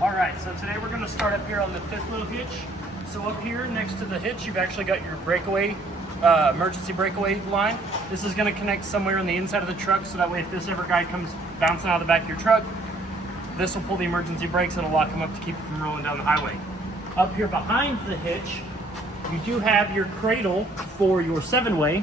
All right, so today we're going to start up here on the fifth little hitch. So up here next to the hitch, you've actually got your breakaway, emergency breakaway line. This is going to connect somewhere on the inside of the truck, so that way if this ever guy comes bouncing out of the back of your truck, this will pull the emergency brakes and it'll lock them up to keep it from rolling down the highway. Up here behind the hitch, you do have your cradle for your 7-way,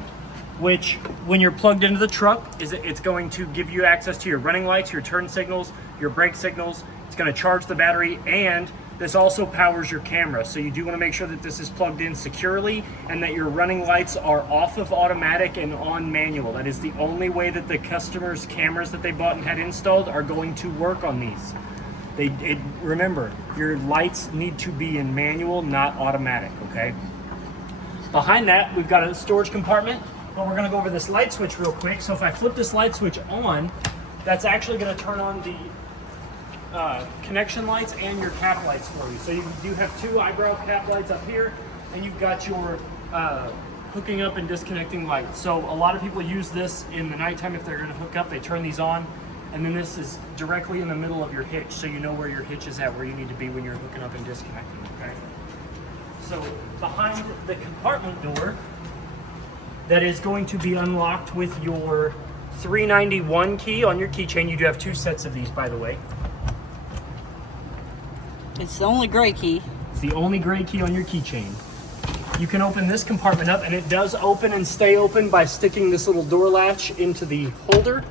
which when you're plugged into the truck, it's going to give you access to your running lights, your turn signals, your brake signals. It's going to charge the battery, and this also powers your camera. So you do want to make sure that this is plugged in securely and that your running lights are off of automatic and on manual. That is the only way that the customer's cameras that they bought and had installed are going to work on these. Remember, your lights need to be in manual, not automatic, okay? Behind that, we've got a storage compartment. But we're gonna go over this light switch real quick. So if I flip this light switch on, that's actually gonna turn on the connection lights and your cap lights for you. So you do have two eyebrow cap lights up here, and you've got your hooking up and disconnecting lights. So a lot of people use this in the nighttime if they're gonna hook up, they turn these on, and then this is directly in the middle of your hitch, so you know where your hitch is at, where you need to be when you're hooking up and disconnecting, okay? So behind the compartment door, that is going to be unlocked with your 391 key on your keychain. You do have two sets of these, by the way. It's the only gray key. It's the only gray key on your keychain. You can open this compartment up, and it does open and stay open by sticking this little door latch into the holder,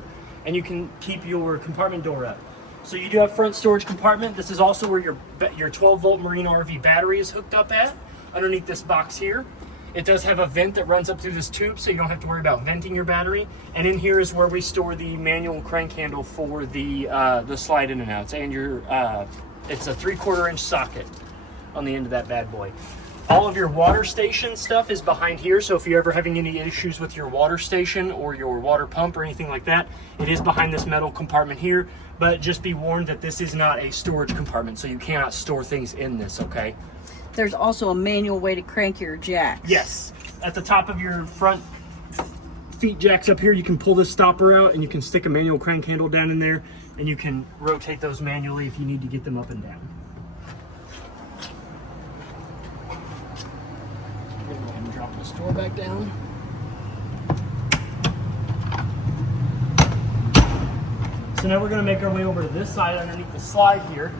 and you can keep your compartment door up. So you do have front storage compartment. This is also where your 12-volt Marine RV battery is hooked up at, underneath this box here. It does have a vent that runs up through this tube, so you don't have to worry about venting your battery. And in here is where we store the manual crank handle for the slide in and outs. And your it's a 3/4 inch socket on the end of that bad boy. All of your water station stuff is behind here, so if you're ever having any issues with your water station or your water pump or anything like that, it is behind this metal compartment here. But just be warned that this is not a storage compartment, so you cannot store things in this, okay? There's also a manual way to crank your jacks. Yes. At the top of your front feet jacks up here, you can pull this stopper out and you can stick a manual crank handle down in there, and you can rotate those manually if you need to get them up and down. Go ahead and drop this door back down. So now we're going to make our way over to this side underneath the slide here.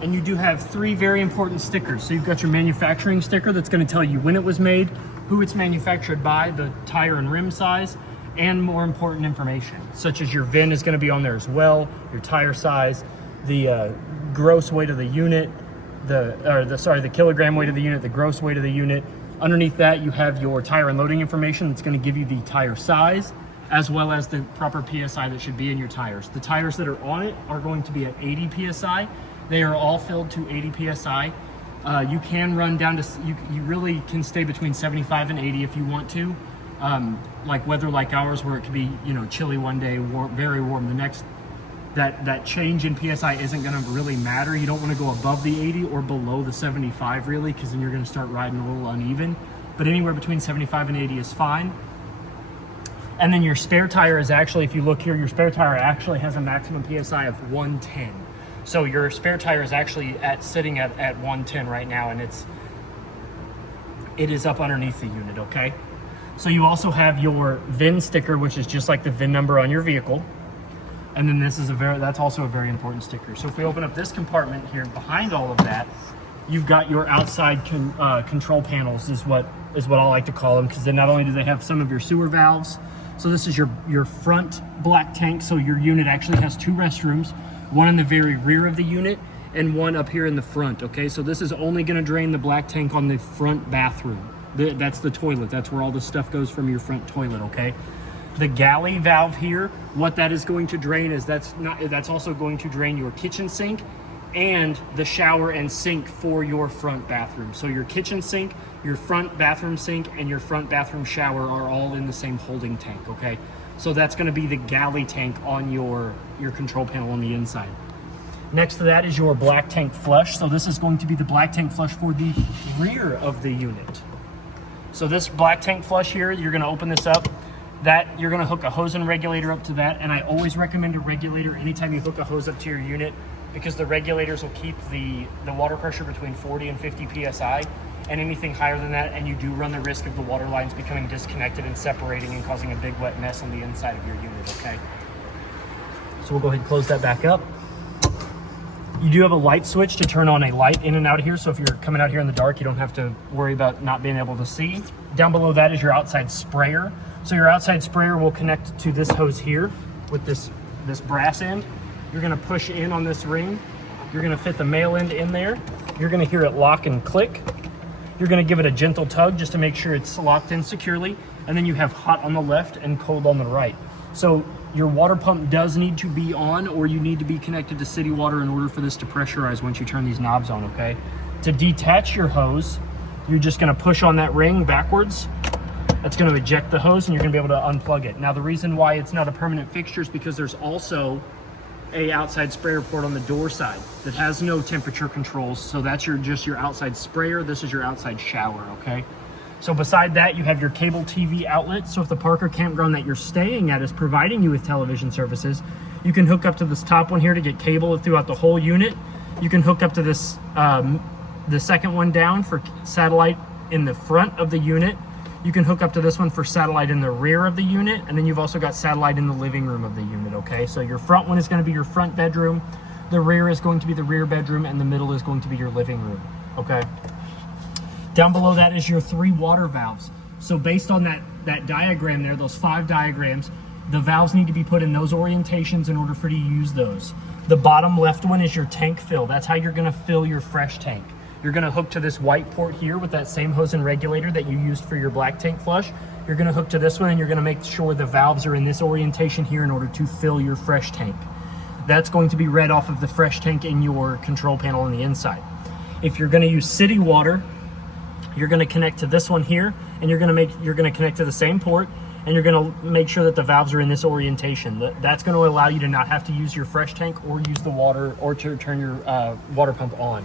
And you do have three very important stickers. So you've got your manufacturing sticker that's going to tell you when it was made, who it's manufactured by, the tire and rim size, and more important information, such as your VIN is going to be on there as well, your tire size, the gross weight of the unit, the kilogram weight of the unit, the gross weight of the unit. Underneath that, you have your tire and loading information that's going to give you the tire size, as well as the proper PSI that should be in your tires. The tires that are on it are going to be at 80 PSI. They are all filled to 80 PSI. You can run down to, you really can stay between 75 and 80 if you want to. Like weather like ours, where it could be, chilly one day, very warm the next, that change in PSI isn't gonna really matter. You don't wanna go above the 80 or below the 75 really, because then you're gonna start riding a little uneven. But anywhere between 75 and 80 is fine. And then your spare tire is actually, if you look here, your spare tire actually has a maximum PSI of 110. So your spare tire is actually sitting at 110 right now, and it is up underneath the unit, okay? So you also have your VIN sticker, which is just like the VIN number on your vehicle. And then this is that's also a very important sticker. So if we open up this compartment here, behind all of that, you've got your outside control panels is what I like to call them, because then not only do they have some of your sewer valves, so this is your front black tank. So your unit actually has two restrooms, one in the very rear of the unit and one up here in the front, okay? So this is only gonna drain the black tank on the front bathroom. That's the toilet. That's where all the stuff goes from your front toilet, okay? The galley valve here, what that is going to drain is that's also going to drain your kitchen sink and the shower and sink for your front bathroom. So your kitchen sink, your front bathroom sink, and your front bathroom shower are all in the same holding tank, okay? So that's gonna be the galley tank on your control panel on the inside. Next to that is your black tank flush. So this is going to be the black tank flush for the rear of the unit. So this black tank flush here, you're gonna open this up. That you're gonna hook a hose and regulator up to that, and I always recommend a regulator anytime you hook a hose up to your unit. because the regulators will keep the water pressure between 40 and 50 psi, and anything higher than that, and you do run the risk of the water lines becoming disconnected and separating and causing a big wet mess on the inside of your unit, okay? So we'll go ahead and close that back up. You do have a light switch to turn on a light in and out of here, so if you're coming out here in the dark, you don't have to worry about not being able to see. Down below that is your outside sprayer. So your outside sprayer will connect to this hose here with this brass end. You're gonna push in on this ring. You're gonna fit the male end in there. You're gonna hear it lock and click. You're gonna give it a gentle tug just to make sure it's locked in securely. And then you have hot on the left and cold on the right. So your water pump does need to be on, or you need to be connected to city water in order for this to pressurize once you turn these knobs on, okay? To detach your hose, you're just gonna push on that ring backwards. That's gonna eject the hose and you're gonna be able to unplug it. Now the reason why it's not a permanent fixture is because there's also a outside sprayer port on the door side that has no temperature controls. So that's just your outside sprayer. This is your outside shower, okay? So beside that, you have your cable TV outlet. So if the Parker campground that you're staying at is providing you with television services, you can hook up to this top one here to get cable throughout the whole unit. You can hook up to this, the second one down for satellite in the front of the unit. You can hook up to this one for satellite in the rear of the unit, and then you've also got satellite in the living room of the unit, okay? So your front one is gonna be your front bedroom, the rear is going to be the rear bedroom, and the middle is going to be your living room, okay? Down below that is your 3 water valves. So based on that diagram there, those 5 diagrams, the valves need to be put in those orientations in order for you to use those. The bottom left one is your tank fill. That's how you're gonna fill your fresh tank. You're gonna hook to this white port here with that same hose and regulator that you used for your black tank flush. You're gonna hook to this one and you're gonna make sure the valves are in this orientation here in order to fill your fresh tank. That's going to be read off of the fresh tank in your control panel on the inside. If you're gonna use city water, you're gonna connect to this one here and you're gonna connect to the same port and you're gonna make sure that the valves are in this orientation. That's gonna allow you to not have to use your fresh tank or use the water or to turn your water pump on.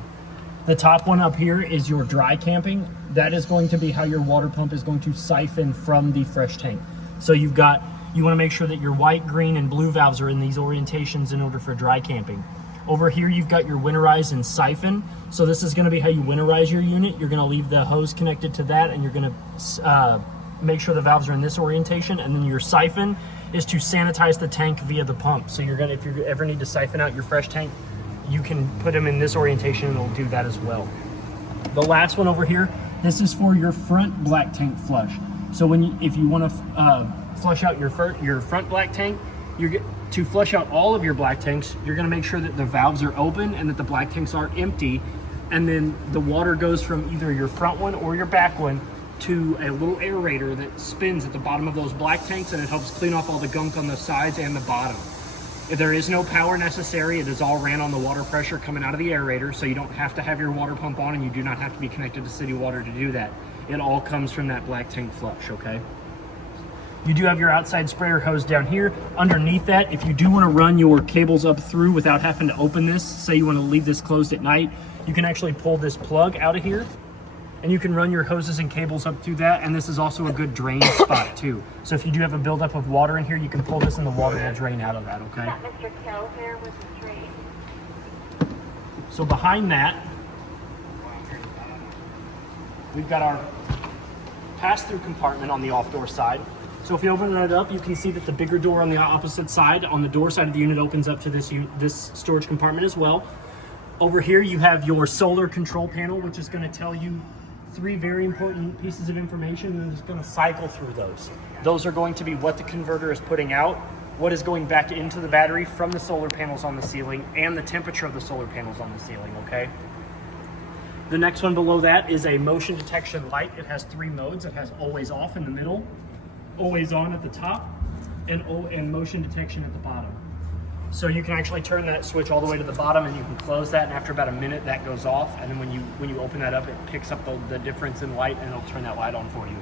The top one up here is your dry camping. That is going to be how your water pump is going to siphon from the fresh tank. So you wanna make sure that your white, green, and blue valves are in these orientations in order for dry camping. Over here, you've got your winterize and siphon. So this is gonna be how you winterize your unit. You're gonna leave the hose connected to that and you're gonna make sure the valves are in this orientation. And then your siphon is to sanitize the tank via the pump. So if you ever need to siphon out your fresh tank, you can put them in this orientation and it'll do that as well. The last one over here, this is for your front black tank flush. So if you want to flush out your front black tank, to flush out all of your black tanks, you're going to make sure that the valves are open and that the black tanks are empty, and then the water goes from either your front one or your back one to a little aerator that spins at the bottom of those black tanks, and it helps clean off all the gunk on the sides and the bottom. If there is no power necessary, it is all ran on the water pressure coming out of the aerator, so you don't have to have your water pump on and you do not have to be connected to city water to do that. It all comes from that black tank flush, okay? You do have your outside sprayer hose down here. Underneath that, if you do want to run your cables up through without having to open this, say you want to leave this closed at night, you can actually pull this plug out of here and you can run your hoses and cables up through that, and this is also a good drain spot too. So if you do have a buildup of water in here, you can pull this and the water will drain out of that, okay? Mr. Kell here with the train. So behind that, we've got our pass-through compartment on the off-door side. So if you open it up, you can see that the bigger door on the opposite side, on the door side of the unit, opens up to this storage compartment as well. Over here, you have your solar control panel, which is going to tell you 3 very important pieces of information, and I'm just going to cycle through those. Those are going to be what the converter is putting out, what is going back into the battery from the solar panels on the ceiling, and the temperature of the solar panels on the ceiling, okay? The next one below that is a motion detection light. It has 3 modes. It has always off in the middle, always on at the top, and motion detection at the bottom. So you can actually turn that switch all the way to the bottom and you can close that, and after about a minute that goes off, and then when you open that up, it picks up the difference in light and it'll turn that light on for you.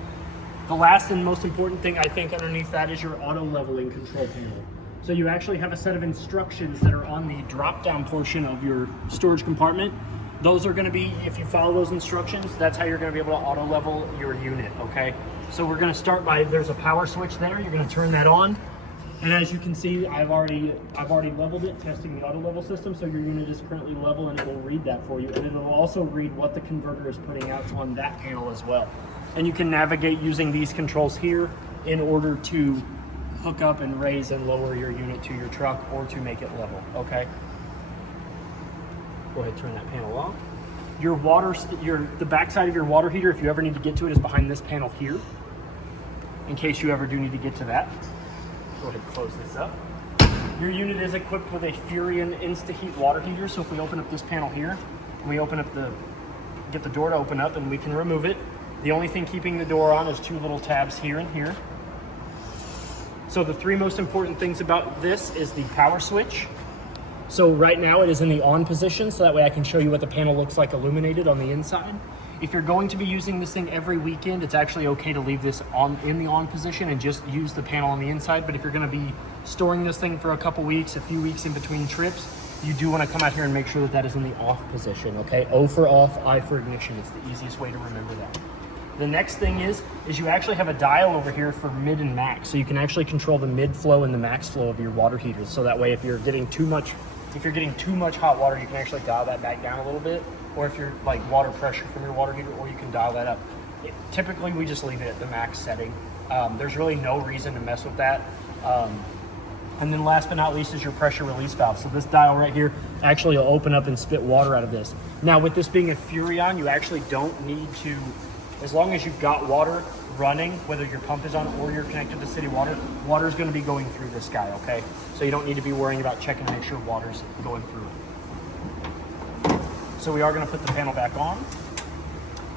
The last and most important thing I think underneath that is your auto leveling control panel. So you actually have a set of instructions that are on the drop down portion of your storage compartment. Those are going to be, if you follow those instructions, that's how you're going to be able to auto level your unit, okay? So we're going to start by, there's a power switch there, you're going to turn that on. And as you can see, I've already leveled it, testing the auto level system, so your unit is currently level and it will read that for you. And it'll also read what the converter is putting out on that panel as well. And you can navigate using these controls here in order to hook up and raise and lower your unit to your truck or to make it level, okay? Go ahead and turn that panel off. The back side of your water heater, if you ever need to get to it, is behind this panel here, in case you ever do need to get to that. Go ahead and close this up. Your unit is equipped with a Furion InstaHeat water heater, so if we open up this panel here, we open up get the door to open up and we can remove it. The only thing keeping the door on is two little tabs here and here. So the three most important things about this is the power switch. So right now it is in the on position, so that way I can show you what the panel looks like illuminated on the inside. If you're going to be using this thing every weekend, it's actually okay to leave this in the on position and just use the panel on the inside. But if you're going to be storing this thing for a couple weeks, a few weeks in between trips, you do want to come out here and make sure that that is in the off position, okay? O for off, I for ignition. It's the easiest way to remember that. The next thing is you actually have a dial over here for mid and max. So you can actually control the mid flow and the max flow of your water heaters. So that way if you're getting too much hot water, you can actually dial that back down a little bit. Or if you're like water pressure from your water heater, or you can dial that up. Typically we just leave it at the max setting. There's really no reason to mess with that. And then last but not least is your pressure release valve. So this dial right here actually will open up and spit water out of this. Now with this being a Furion, you actually don't need to, as long as you've got water running, whether your pump is on or you're connected to city water, water is going to be going through this guy, okay? So you don't need to be worrying about checking to make sure water's going through it. So we are going to put the panel back on.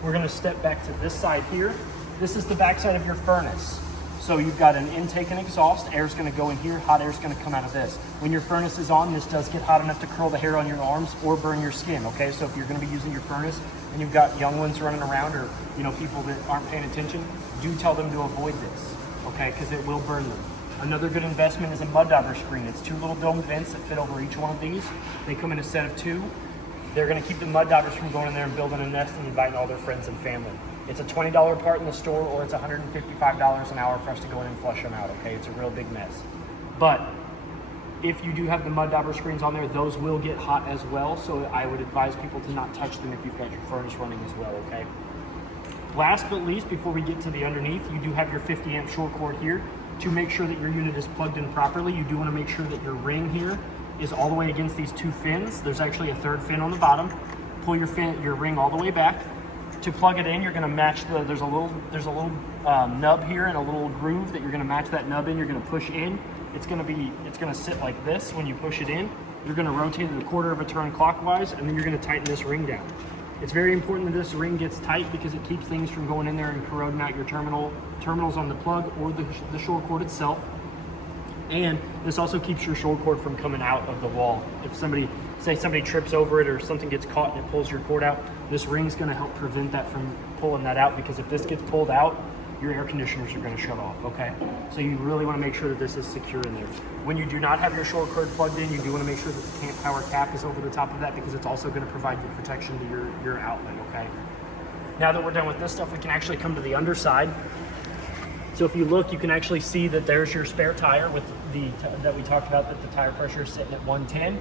We're going to step back to this side here. This is the back side of your furnace. So you've got an intake and exhaust. Air's going to go in here. Hot air's going to come out of this. When your furnace is on, this does get hot enough to curl the hair on your arms or burn your skin, okay? So if you're going to be using your furnace and you've got young ones running around, or people that aren't paying attention, do tell them to avoid this, okay? Because it will burn them. Another good investment is a mud dauber screen. It's two little dome vents that fit over each one of these. They come in a set of two. They're going to keep the mud daubers from going in there and building a nest and inviting all their friends and family. It's a $20 part in the store, or it's $155 an hour for us to go in and flush them out, okay? It's a real big mess. But if you do have the mud dauber screens on there, those will get hot as well, so I would advise people to not touch them if you've got your furnace running as well, okay? Last but least, before we get to the underneath, you do have your 50 amp short cord here. To make sure that your unit is plugged in properly, you do want to make sure that your ring here is all the way against these two fins. There's actually a third fin on the bottom. Pull your ring all the way back. To plug it in, you're going to match there's a little nub here and a little groove that you're going to match that nub in. You're going to push in. It's going to sit like this when you push it in. You're going to rotate it a quarter of a turn clockwise, and then you're going to tighten this ring down. It's very important that this ring gets tight because it keeps things from going in there and corroding out your terminals on the plug or the short cord itself. And this also keeps your short cord from coming out of the wall. If somebody trips over it or something gets caught and it pulls your cord out, this ring's going to help prevent that from pulling that out, because if this gets pulled out, your air conditioners are going to shut off, okay? So you really want to make sure that this is secure in there. When you do not have your short cord plugged in, you do want to make sure that the camp power cap is over the top of that, because it's also going to provide you protection to your outlet, okay? Now that we're done with this stuff, we can actually come to the underside. So if you look, you can actually see that there's your spare tire with that we talked about, that the tire pressure is sitting at 110.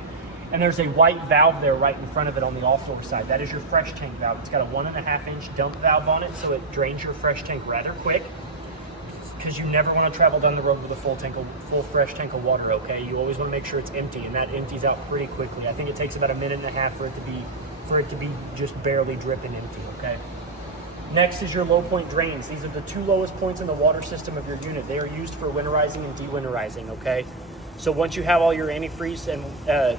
And there's a white valve there right in front of it on the off-door side. That is your fresh tank valve. It's got a 1.5 inch dump valve on it, so it drains your fresh tank rather quick, because you never want to travel down the road with a full fresh tank of water, okay? You always want to make sure it's empty, and that empties out pretty quickly. I think it takes about 1.5 minutes for it to be just barely dripping empty, okay? Next is your low point drains. These are the two lowest points in the water system of your unit. They are used for winterizing and dewinterizing, okay? So once you have all your antifreeze and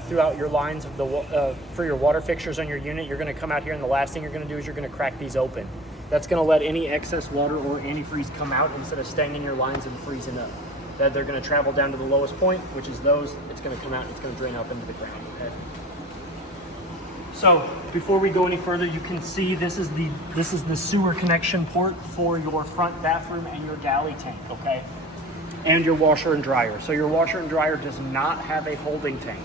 throughout your lines of for your water fixtures on your unit, you're going to come out here, and the last thing you're going to do is you're going to crack these open. That's going to let any excess water or antifreeze come out instead of staying in your lines and freezing up. That they're going to travel down to the lowest point, which is those. It's going to come out and it's going to drain up into the ground, okay? So before we go any further, you can see this is the sewer connection port for your front bathroom and your galley tank, okay? And your washer and dryer. So your washer and dryer does not have a holding tank.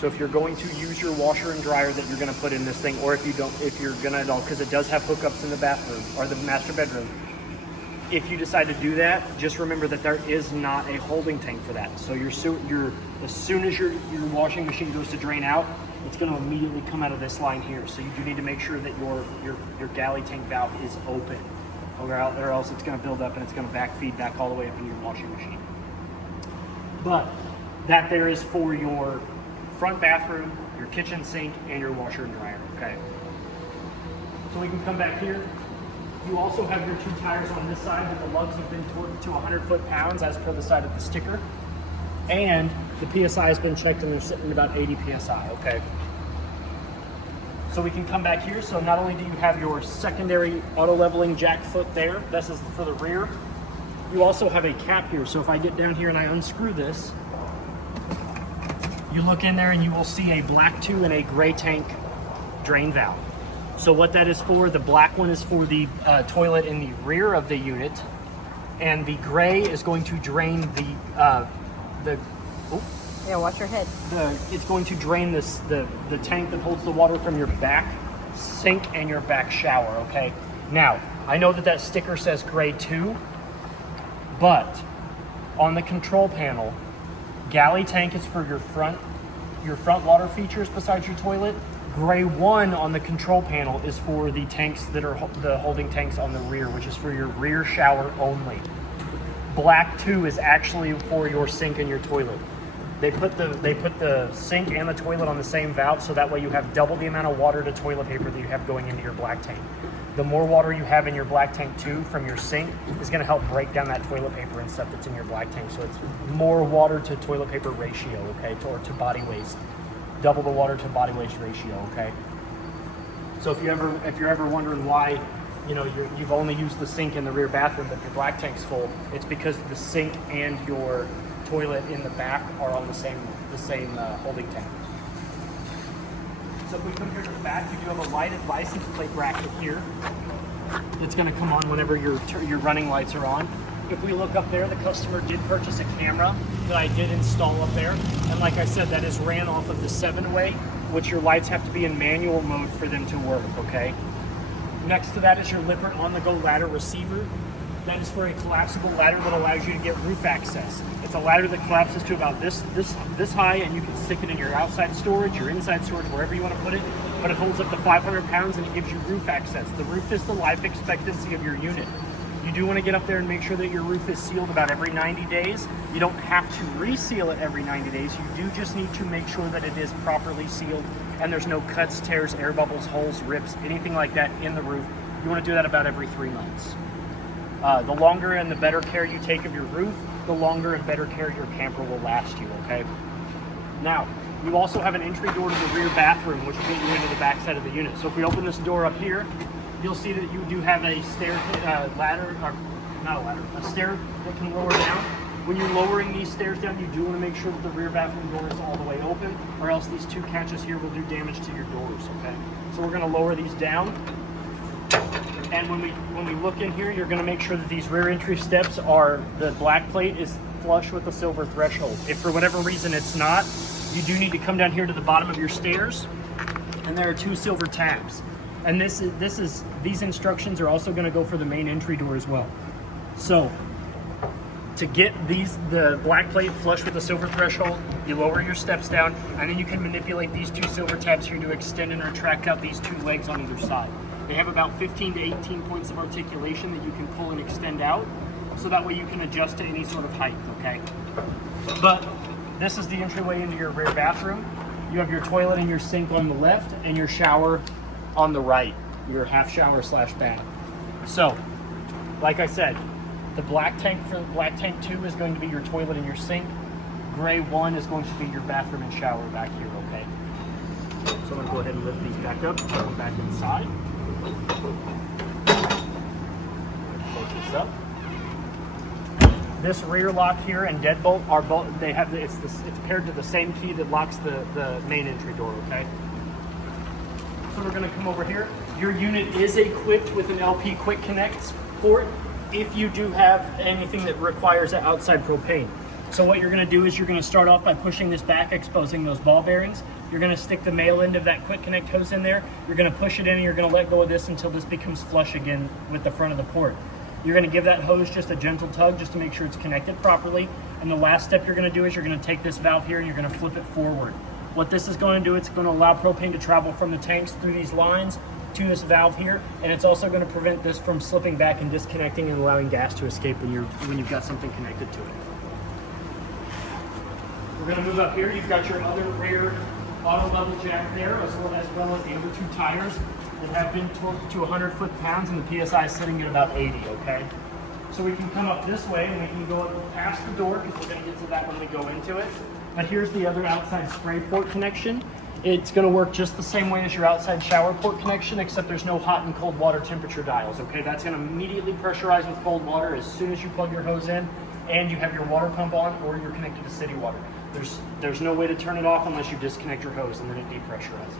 So if you're going to use your washer and dryer that you're going to put in this thing, or if you're going to at all, because it does have hookups in the bathroom or the master bedroom, if you decide to do that, just remember that there is not a holding tank for that. So as soon as your washing machine goes to drain out, it's going to immediately come out of this line here. So you do need to make sure that your galley tank valve is open, or else it's going to build up and it's going to feed back all the way up into your washing machine. But that there is for your front bathroom, your kitchen sink, and your washer and dryer. Okay. So we can come back here. You also have your 2 tires on this side that the lugs have been torqued to 100 foot-pounds as per the side of the sticker. And the PSI has been checked and they're sitting about 80 PSI, okay? So we can come back here. So not only do you have your secondary auto leveling jack foot there, this is for the rear, you also have a cap here. So if I get down here and I unscrew this, you look in there and you will see a black 2 and a gray tank drain valve. So what that is for, the black one is for the toilet in the rear of the unit, and the gray is going to drain Yeah, watch your head. It's going to drain the tank that holds the water from your back sink and your back shower, okay? Now, I know that sticker says gray 2, but on the control panel, galley tank is for your front water features besides your toilet. Gray 1 on the control panel is for the tanks that are the holding tanks on the rear, which is for your rear shower only. Black 2 is actually for your sink and your toilet. They put the sink and the toilet on the same valve, so that way you have double the amount of water to toilet paper that you have going into your black tank. The more water you have in your black tank too from your sink is going to help break down that toilet paper and stuff that's in your black tank. So it's more water to toilet paper ratio, okay, or to body waste. Double the water to body waste ratio, okay? So if you're ever wondering why, you've only used the sink in the rear bathroom but your black tank's full, it's because the sink and your toilet in the back are on the same holding tank. So if we come here to the back, you do have a lighted license plate bracket here. It's going to come on whenever your running lights are on. If we look up there, the customer did purchase a camera that I did install up there. And like I said, that is ran off of the 7-way, which your lights have to be in manual mode for them to work, okay? Next to that is your Lippert on-the-go ladder receiver. That is for a collapsible ladder that allows you to get roof access. It's a ladder that collapses to about this high, and you can stick it in your outside storage, your inside storage, wherever you want to put it. But it holds up to 500 pounds and it gives you roof access. The roof is the life expectancy of your unit. You do want to get up there and make sure that your roof is sealed about every 90 days. You don't have to reseal it every 90 days. You do just need to make sure that it is properly sealed and there's no cuts, tears, air bubbles, holes, rips, anything like that in the roof. You want to do that about every 3 months. The longer and the better care you take of your roof, the longer and better care your camper will last you, okay? Now, you also have an entry door to the rear bathroom, which will get you into the back side of the unit. So if we open this door up here, you'll see that you do have a stair that can lower down. When you're lowering these stairs down, you do want to make sure that the rear bathroom door is all the way open, or else these 2 catches here will do damage to your doors, okay? So we're going to lower these down. And when we look in here, you're going to make sure that these rear entry steps the black plate is flush with the silver threshold. If for whatever reason it's not, you do need to come down here to the bottom of your stairs, and there are 2 silver tabs. And these instructions are also going to go for the main entry door as well. So to get the black plate flush with the silver threshold, you lower your steps down, and then you can manipulate these 2 silver tabs here to extend and retract out these 2 legs on either side. They have about 15 to 18 points of articulation that you can pull and extend out, so that way you can adjust to any sort of height, okay? But this is the entryway into your rear bathroom. You have your toilet and your sink on the left, and your shower on the right, your half shower / bath. So, like I said, the black tank 2 is going to be your toilet and your sink. Gray 1 is going to be your bathroom and shower back here, okay? So I'm going to go ahead and lift these back up, put them back inside. Close this up. This rear lock here and deadbolt are both, it's paired to the same key that locks the main entry door, okay? So we're going to come over here. Your unit is equipped with an LP Quick Connect port if you do have anything that requires outside propane. So what you're going to do is you're going to start off by pushing this back, exposing those ball bearings. You're going to stick the male end of that Quick Connect hose in there. You're going to push it in and you're going to let go of this until this becomes flush again with the front of the port. You're gonna give that hose just a gentle tug just to make sure it's connected properly. And the last step you're gonna do is you're gonna take this valve here and you're gonna flip it forward. What this is gonna do, it's gonna allow propane to travel from the tanks through these lines to this valve here, and it's also gonna prevent this from slipping back and disconnecting and allowing gas to escape when you've got something connected to it. We're gonna move up here. You've got your other rear auto level jack there, as well as the other 2 tires that have been torqued to 100 foot-pounds, and the PSI is sitting at about 80, okay? So we can come up this way, and we can go up past the door, because we're gonna get to that when we go into it. But here's the other outside spray port connection. It's gonna work just the same way as your outside shower port connection, except there's no hot and cold water temperature dials, okay? That's gonna immediately pressurize with cold water as soon as you plug your hose in, and you have your water pump on, or you're connected to city water. There's no way to turn it off unless you disconnect your hose, and then it depressurizes.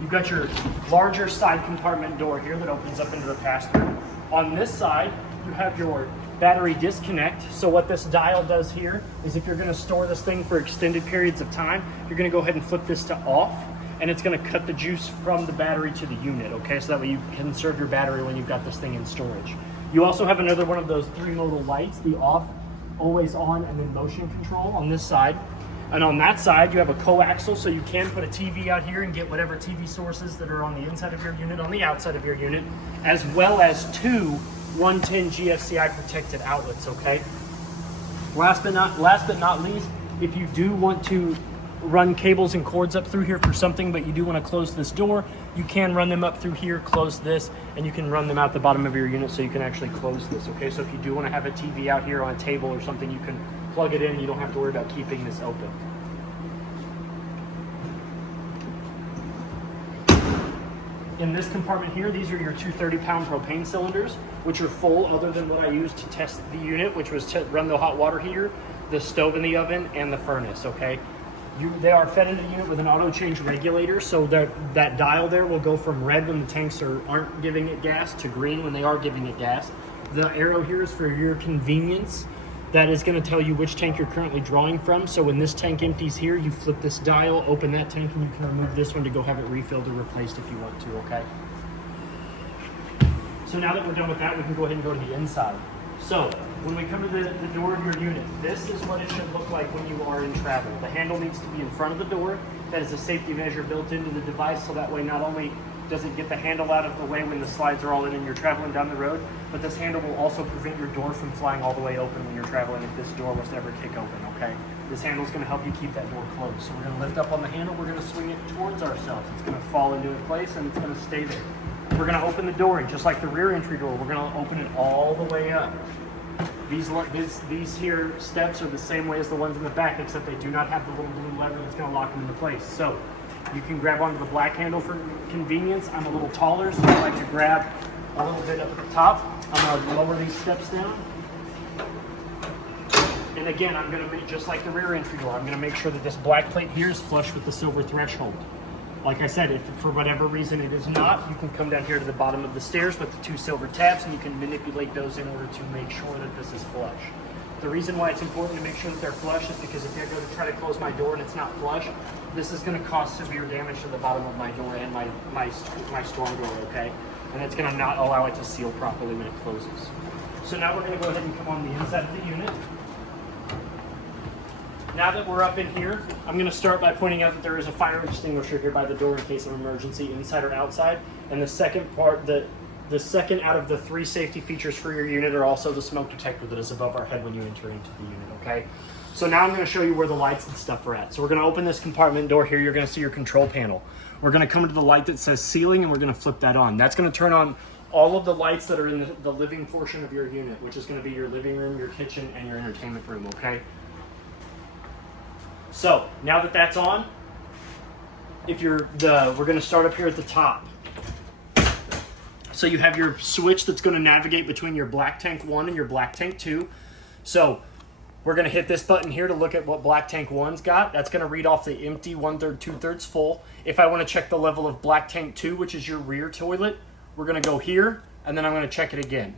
You've got your larger side compartment door here that opens up into the pass-through. On this side, you have your battery disconnect. So what this dial does here is if you're gonna store this thing for extended periods of time, you're gonna go ahead and flip this to off, and it's gonna cut the juice from the battery to the unit, okay? So that way you can conserve your battery when you've got this thing in storage. You also have another one of those 3 modal lights, the off, always on, and then motion control on this side. And on that side, you have a coaxial, so you can put a TV out here and get whatever TV sources that are on the inside of your unit, on the outside of your unit, as well as 2 110 GFCI protected outlets, okay? Last but not least, if you do want to run cables and cords up through here for something, but you do want to close this door, you can run them up through here, close this, and you can run them out the bottom of your unit so you can actually close this, okay? So if you do want to have a TV out here on a table or something, you can plug it in. You don't have to worry about keeping this open. In this compartment here, these are your 2 30-pound propane cylinders, which are full other than what I used to test the unit, which was to run the hot water heater, the stove in the oven, and the furnace, okay? They are fed into the unit with an auto change regulator, so that dial there will go from red when the tanks aren't giving it gas to green when they are giving it gas. The arrow here is for your convenience. That is going to tell you which tank you're currently drawing from. So when this tank empties here, you flip this dial, open that tank, and you can remove this one to go have it refilled or replaced if you want to, okay? So now that we're done with that, we can go ahead and go to the inside. So when we come to the door of your unit, this is what it should look like when you are in travel. The handle needs to be in front of the door. That is a safety measure built into the device, so that way not only does it get the handle out of the way when the slides are all in and you're traveling down the road, but this handle will also prevent your door from flying all the way open when you're traveling if this door was to ever kick open, okay? This handle is going to help you keep that door closed. So we're going to lift up on the handle, we're going to swing it towards ourselves. It's going to fall into place and it's going to stay there. We're going to open the door, and just like the rear entry door, we're going to open it all the way up. These here steps are the same way as the ones in the back, except they do not have the little blue lever that's going to lock them into place. So you can grab onto the black handle for convenience. I'm a little taller, so I like to grab a little bit up at the top. I'm going to lower these steps down. And again, I'm going to be just like the rear entry door. I'm going to make sure that this black plate here is flush with the silver threshold. Like I said, if for whatever reason it is not, you can come down here to the bottom of the stairs with the 2 silver tabs, and you can manipulate those in order to make sure that this is flush. The reason why it's important to make sure that they're flush is because if I go to try to close my door and it's not flush, this is going to cause severe damage to the bottom of my door and my storm door, okay? And it's going to not allow it to seal properly when it closes. So now we're going to go ahead and come on the inside of the unit. Now that we're up in here, I'm going to start by pointing out that there is a fire extinguisher here by the door in case of emergency, inside or outside. And the second part, the second out of the 3 safety features for your unit are also the smoke detector that is above our head when you enter into the unit, okay? So now I'm going to show you where the lights and stuff are at. So we're going to open this compartment door here. You're going to see your control panel. We're going to come to the light that says ceiling, and we're going to flip that on. That's going to turn on all of the lights that are in the living portion of your unit, which is going to be your living room, your kitchen, and your entertainment room, okay? So now that that's on, we're going to start up here at the top. So you have your switch that's going to navigate between your black tank 1 and your black tank 2. So we're going to hit this button here to look at what black tank 1's got. That's going to read off the empty 1/3, 2/3 full. If I want to check the level of black tank 2, which is your rear toilet, we're going to go here, and then I'm going to check it again.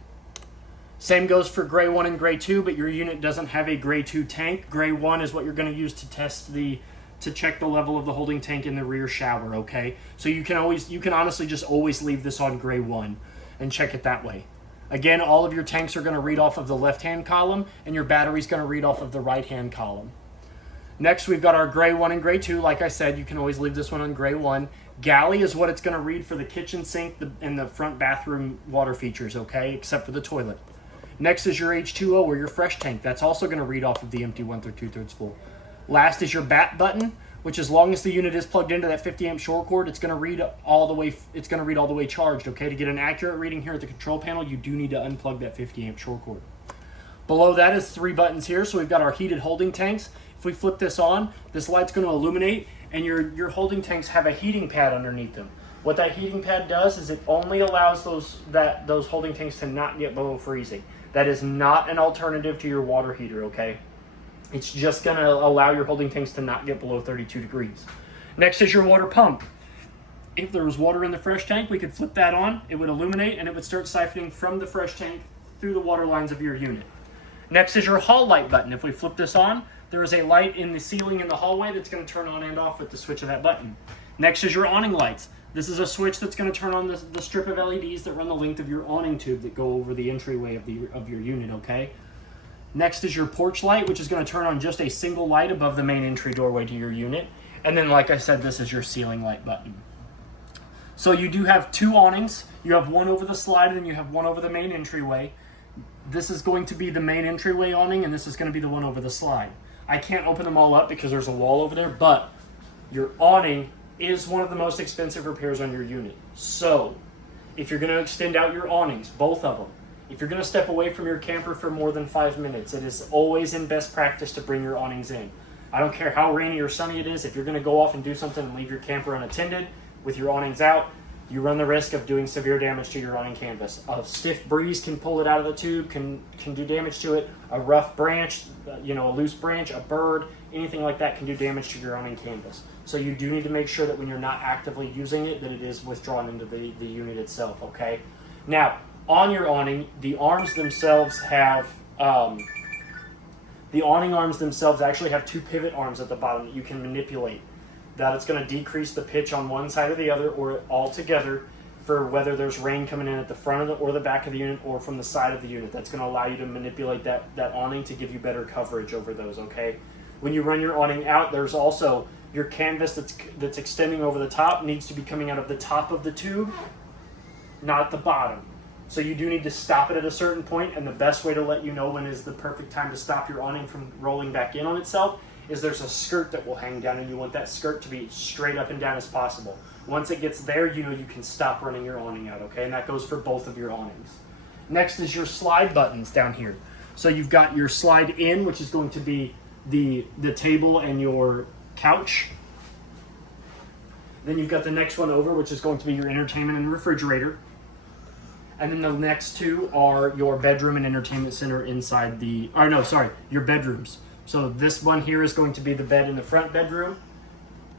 Same goes for gray 1 and gray 2, but your unit doesn't have a gray 2 tank. Gray 1 is what you're going to use to check the level of the holding tank in the rear shower, okay? So you can honestly just always leave this on gray 1 and check it that way. Again, all of your tanks are going to read off of the left-hand column, and your battery's going to read off of the right-hand column. Next, we've got our gray 1 and gray 2. Like I said, you can always leave this one on gray 1. Galley is what it's going to read for the kitchen sink and the front bathroom water features, okay, except for the toilet. Next is your H2O or your fresh tank. That's also going to read off of the empty 1 2/3 full. Last is your BAT button, which as long as the unit is plugged into that 50 amp short cord, it's going to read all the way. It's going to read all the way charged. Okay, to get an accurate reading here at the control panel, you do need to unplug that 50 amp short cord. Below that is 3 buttons here. So we've got our heated holding tanks. If we flip this on, this light's going to illuminate, and your holding tanks have a heating pad underneath them. What that heating pad does is it only allows those holding tanks to not get below freezing. That is not an alternative to your water heater. Okay. It's just going to allow your holding tanks to not get below 32 degrees. Next is your water pump. If there was water in the fresh tank, we could flip that on. It would illuminate, and it would start siphoning from the fresh tank through the water lines of your unit. Next is your hall light button. If we flip this on, there is a light in the ceiling in the hallway that's going to turn on and off with the switch of that button. Next is your awning lights. This is a switch that's going to turn on the strip of LEDs that run the length of your awning tube that go over the entryway of your unit, okay? Next is your porch light, which is going to turn on just a single light above the main entry doorway to your unit. And then, like I said, this is your ceiling light button. So you do have 2 awnings. You have one over the slide, and then you have one over the main entryway. This is going to be the main entryway awning, and this is going to be the one over the slide. I can't open them all up because there's a wall over there, but your awning is one of the most expensive repairs on your unit. So if you're going to extend out your awnings, both of them, if you're going to step away from your camper for more than 5 minutes, it is always in best practice to bring your awnings in. I don't care how rainy or sunny it is. If you're going to go off and do something and leave your camper unattended with your awnings out, you run the risk of doing severe damage to your awning canvas. A stiff breeze can pull it out of the tube, can do damage to it. A rough branch, a loose branch, a bird, anything like that can do damage to your awning canvas. So you do need to make sure that when you're not actively using it, that it is withdrawn into the unit itself, okay? Now, on your awning, the arms themselves have, the awning arms themselves actually have 2 pivot arms at the bottom that you can manipulate. That it's going to decrease the pitch on one side or the other, or all together, for whether there's rain coming in at the front of or the back of the unit, or from the side of the unit. That's going to allow you to manipulate that awning to give you better coverage over those, okay? When you run your awning out, there's also your canvas that's extending over the top needs to be coming out of the top of the tube, not the bottom. So you do need to stop it at a certain point, and the best way to let you know when is the perfect time to stop your awning from rolling back in on itself is there's a skirt that will hang down, and you want that skirt to be straight up and down as possible. Once it gets there, you can stop running your awning out, okay? And that goes for both of your awnings. Next is your slide buttons down here. So you've got your slide in, which is going to be the table and your couch. Then you've got the next one over, which is going to be your entertainment and refrigerator. And then the next 2 are your bedroom and entertainment center inside your bedrooms. So this one here is going to be the bed in the front bedroom,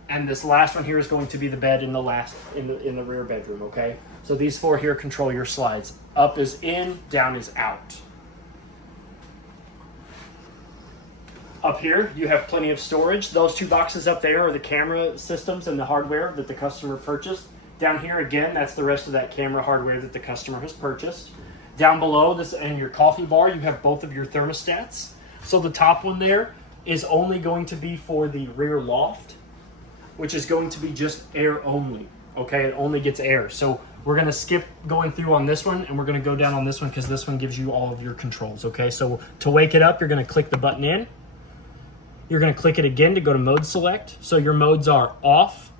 and this last one here is going to be the bed in the rear bedroom, okay? So these 4 here control your slides. Up is in, down is out. Up here, you have plenty of storage. Those 2 boxes up there are the camera systems and the hardware that the customer purchased. Down here, again, that's the rest of that camera hardware that the customer has purchased. Down below this and your coffee bar, you have both of your thermostats. So the top one there is only going to be for the rear loft, which is going to be just air only, okay? It only gets air. So we're going to skip going through on this one, and we're going to go down on this one because this one gives you all of your controls, okay? So to wake it up, you're going to click the button in. You're going to click it again to go to mode select. So your modes are off,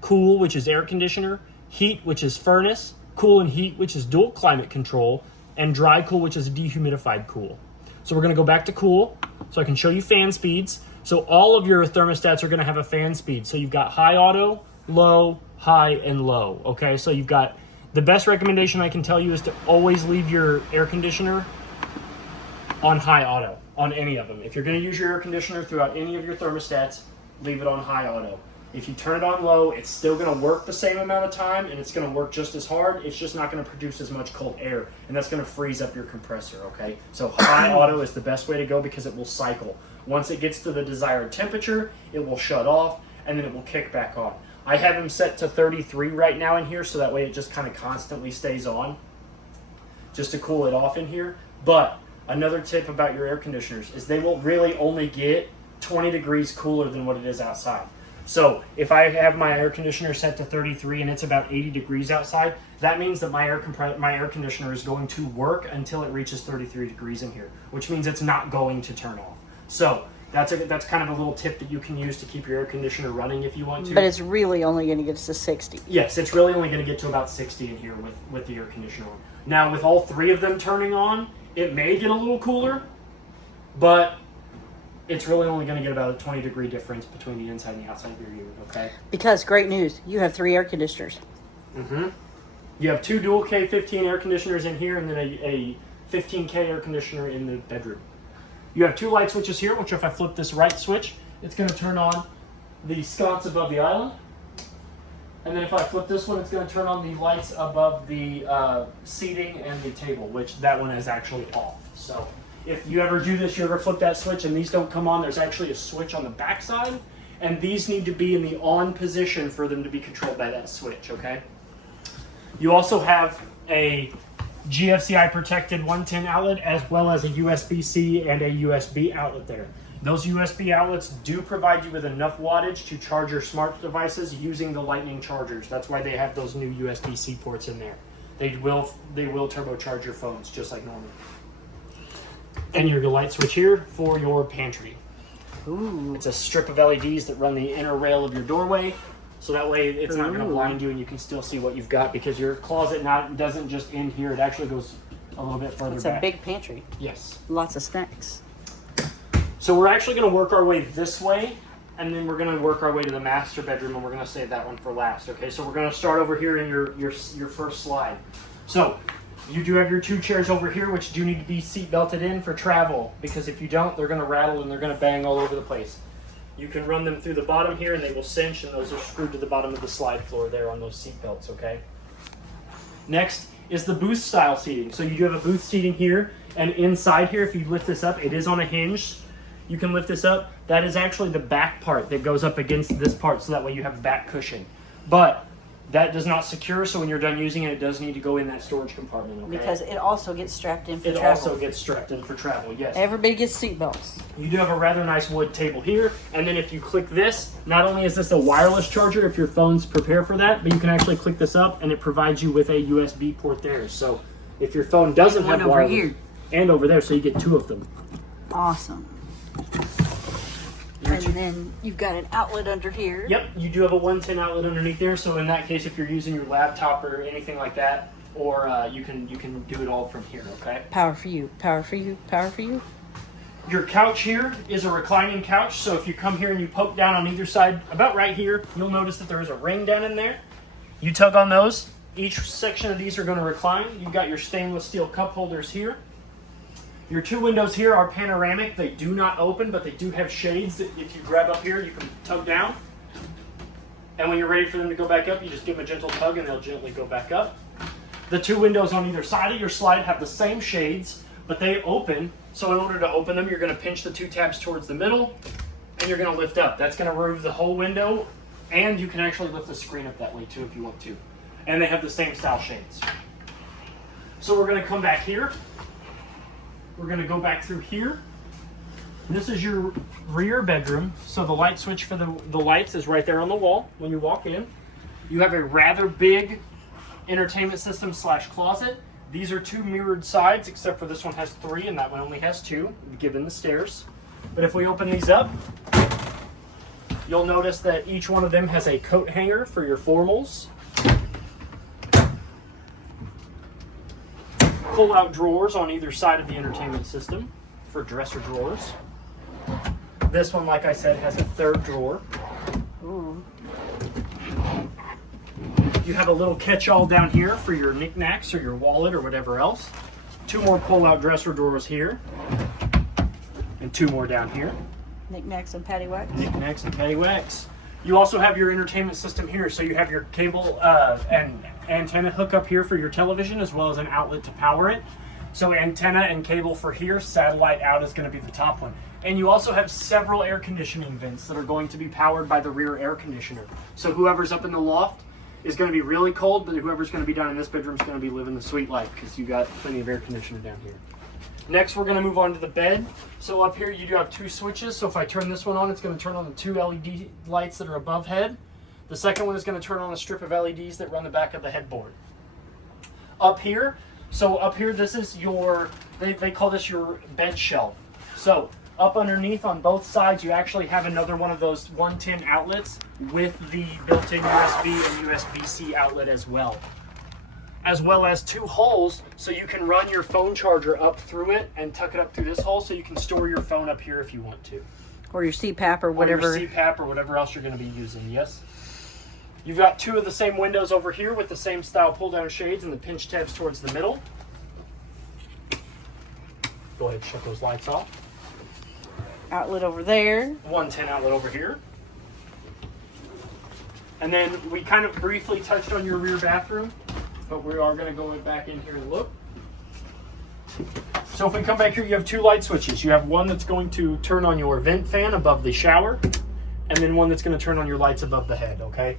cool, which is air conditioner, heat, which is furnace, cool and heat, which is dual climate control, and dry cool, which is dehumidified cool. So we're going to go back to cool, so I can show you fan speeds. So all of your thermostats are going to have a fan speed. So you've got high auto, low, high, and low. Okay, so you've got, the best recommendation I can tell you is to always leave your air conditioner on high auto, on any of them. If you're going to use your air conditioner throughout any of your thermostats, leave it on high auto. If you turn it on low, it's still going to work the same amount of time, and it's going to work just as hard. It's just not going to produce as much cold air, and that's going to freeze up your compressor, okay? So high auto is the best way to go because it will cycle. Once it gets to the desired temperature, it will shut off, and then it will kick back on. I have them set to 33 right now in here, so that way it just kind of constantly stays on. just to cool it off in here. But another tip about your air conditioners is they will really only get 20 degrees cooler than what it is outside. So if I have my air conditioner set to 33 and it's about 80 degrees outside, that means that my air conditioner is going to work until it reaches 33 degrees in here, which means it's not going to turn off. So that's kind of a little tip that you can use to keep your air conditioner running if you want to. But it's really only going to get us to 60. Yes, it's really only going to get to about 60 in here with the air conditioner on. Now, with all three of them turning on, it may get a little cooler, but it's really only going to get about a 20 degree difference between the inside and the outside of your unit, okay? Because, great news, you have 3 air conditioners. Mm-hmm. You have 2 dual K15 air conditioners in here and then a 15K air conditioner in the bedroom. You have 2 light switches here, which if I flip this right switch, it's going to turn on the sconce above the island. And then if I flip this one, it's going to turn on the lights above the seating and the table, which that one is actually off. So if you ever do this, you ever flip that switch and these don't come on, there's actually a switch on the back side, and these need to be in the on position for them to be controlled by that switch, okay? You also have a GFCI protected 110 outlet as well as a USB-C and a USB outlet there. Those USB outlets do provide you with enough wattage to charge your smart devices using the Lightning chargers. That's why they have those new USB-C ports in there. They will turbocharge your phones just like normal. And your light switch here for your pantry. Ooh. It's a strip of LEDs that run the inner rail of your doorway, so that way it's not going to blind you and you can still see what you've got, because your closet doesn't just end here, it actually goes a little bit further back. It's a big pantry. Yes. Lots of snacks. So we're actually going to work our way this way, and then we're going to work our way to the master bedroom, and we're going to save that one for last. Okay, so we're going to start over here in your first slide. So you do have your 2 chairs over here, which do need to be seat belted in for travel, because if you don't, they're going to rattle and they're going to bang all over the place. You can run them through the bottom here, and they will cinch, and those are screwed to the bottom of the slide floor there on those seat belts. Okay. Next is the booth style seating. So you do have a booth seating here, and inside here, if you lift this up, it is on a hinge. You can lift this up. That is actually the back part that goes up against this part, so that way you have a back cushion. But that does not secure, so when you're done using it, it does need to go in that storage compartment. Okay? Because it also gets strapped in for it travel. also gets strapped in for travel, yes. Everybody gets seat belts. You do have a rather nice wood table here, and then if you click this, not only is this a wireless charger if your phone's prepare for that, but you can actually click this up and it provides you with a USB port there. So if your phone doesn't have wireless, here. and over there, so you get 2 of them. Awesome. And then you've got an outlet under here. Yep, you do have a 110 outlet underneath there, so in that case, if you're using your laptop or anything like that, or you can do it all from here, okay? Power for you, power for you, power for you. Your couch here is a reclining couch, so if you come here and you poke down on either side, about right here, you'll notice that there is a ring down in there. You tug on those. Each section of these are going to recline. You've got your stainless steel cup holders here. Your 2 windows here are panoramic. They do not open, but they do have shades that if you grab up here, you can tug down. And when you're ready for them to go back up, you just give them a gentle tug and they'll gently go back up. The 2 windows on either side of your slide have the same shades, but they open. So in order to open them, you're going to pinch the 2 tabs towards the middle, and you're going to lift up. That's going to remove the whole window, and you can actually lift the screen up that way too if you want to. And they have the same style shades. So we're going to come back here. We're going to go back through here. This is your rear bedroom. So the light switch for the lights is right there on the wall when you walk in. You have a rather big entertainment system / closet. These are 2 mirrored sides, except for this one has 3 and that one only has 2, given the stairs. But if we open these up, you'll notice that each one of them has a coat hanger for your formals. Pull-out drawers on either side of the entertainment system for dresser drawers. This one, like I said, has a 3rd drawer. Ooh. You have a little catch-all down here for your knickknacks or your wallet or whatever else. 2 more pull-out dresser drawers here. And 2 more down here. Knickknacks and paddywhacks. Knickknacks and paddywhacks. You also have your entertainment system here, so you have your cable and antenna hookup here for your television, as well as an outlet to power it. So antenna and cable for here, satellite out is going to be the top one. And you also have several air conditioning vents that are going to be powered by the rear air conditioner. So whoever's up in the loft, is going to be really cold, but whoever's going to be down in this bedroom is going to be living the sweet life because you got plenty of air conditioning down here. Next, we're going to move on to the bed. So up here, you do have 2 switches. So if I turn this one on, it's going to turn on the 2 LED lights that are above head. The second one is going to turn on a strip of LEDs that run the back of the headboard. Up here, this is your, they call this your bed shelf. So up underneath on both sides, you actually have another one of those 110 outlets with the built-in USB and USB-C outlet as well as 2 holes so you can run your phone charger up through it and tuck it up through this hole so you can store your phone up here if you want to. Or your CPAP or whatever. Or your CPAP or whatever else you're going to be using, yes. You've got 2 of the same windows over here with the same style pull-down shades and the pinch tabs towards the middle. Go ahead and shut those lights off. Outlet over there. 110 outlet over here. And then we kind of briefly touched on your rear bathroom, but we are going to go back in here and look. So if we come back here, you have 2 light switches. You have one that's going to turn on your vent fan above the shower, and then one that's going to turn on your lights above the head, okay?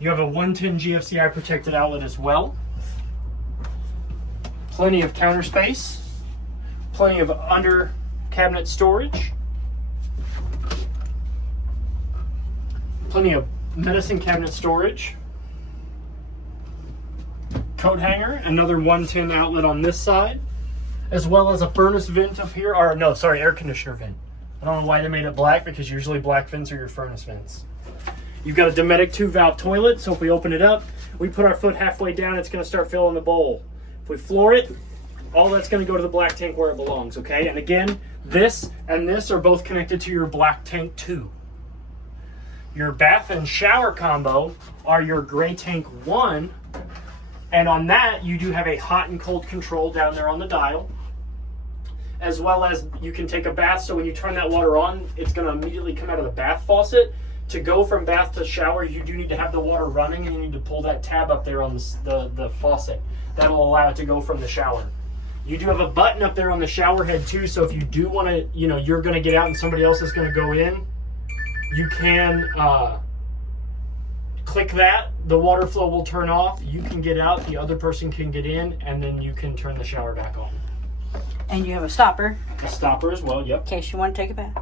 You have a 110 GFCI protected outlet as well. Plenty of counter space. Plenty of under cabinet storage. Plenty of medicine cabinet storage. Coat hanger, another 110 outlet on this side, as well as a furnace vent up here, or no, sorry, air conditioner vent. I don't know why they made it black, because usually black vents are your furnace vents. You've got a Dometic 2-valve toilet, so if we open it up, we put our foot halfway down, it's going to start filling the bowl. If we floor it, all that's going to go to the black tank where it belongs, okay? And again, this and this are both connected to your black tank 2. Your bath and shower combo are your gray tank 1, and on that, you do have a hot and cold control down there on the dial, as well as you can take a bath, so when you turn that water on, it's going to immediately come out of the bath faucet. To go from bath to shower, you do need to have the water running, and you need to pull that tab up there on the faucet. That'll allow it to go from the shower. You do have a button up there on the shower head too, so if you do want to, you're going to get out and somebody else is going to go in, you can click that, the water flow will turn off, you can get out, the other person can get in, and then you can turn the shower back on. And you have a stopper. A stopper as well, yep. In case you want to take a bath.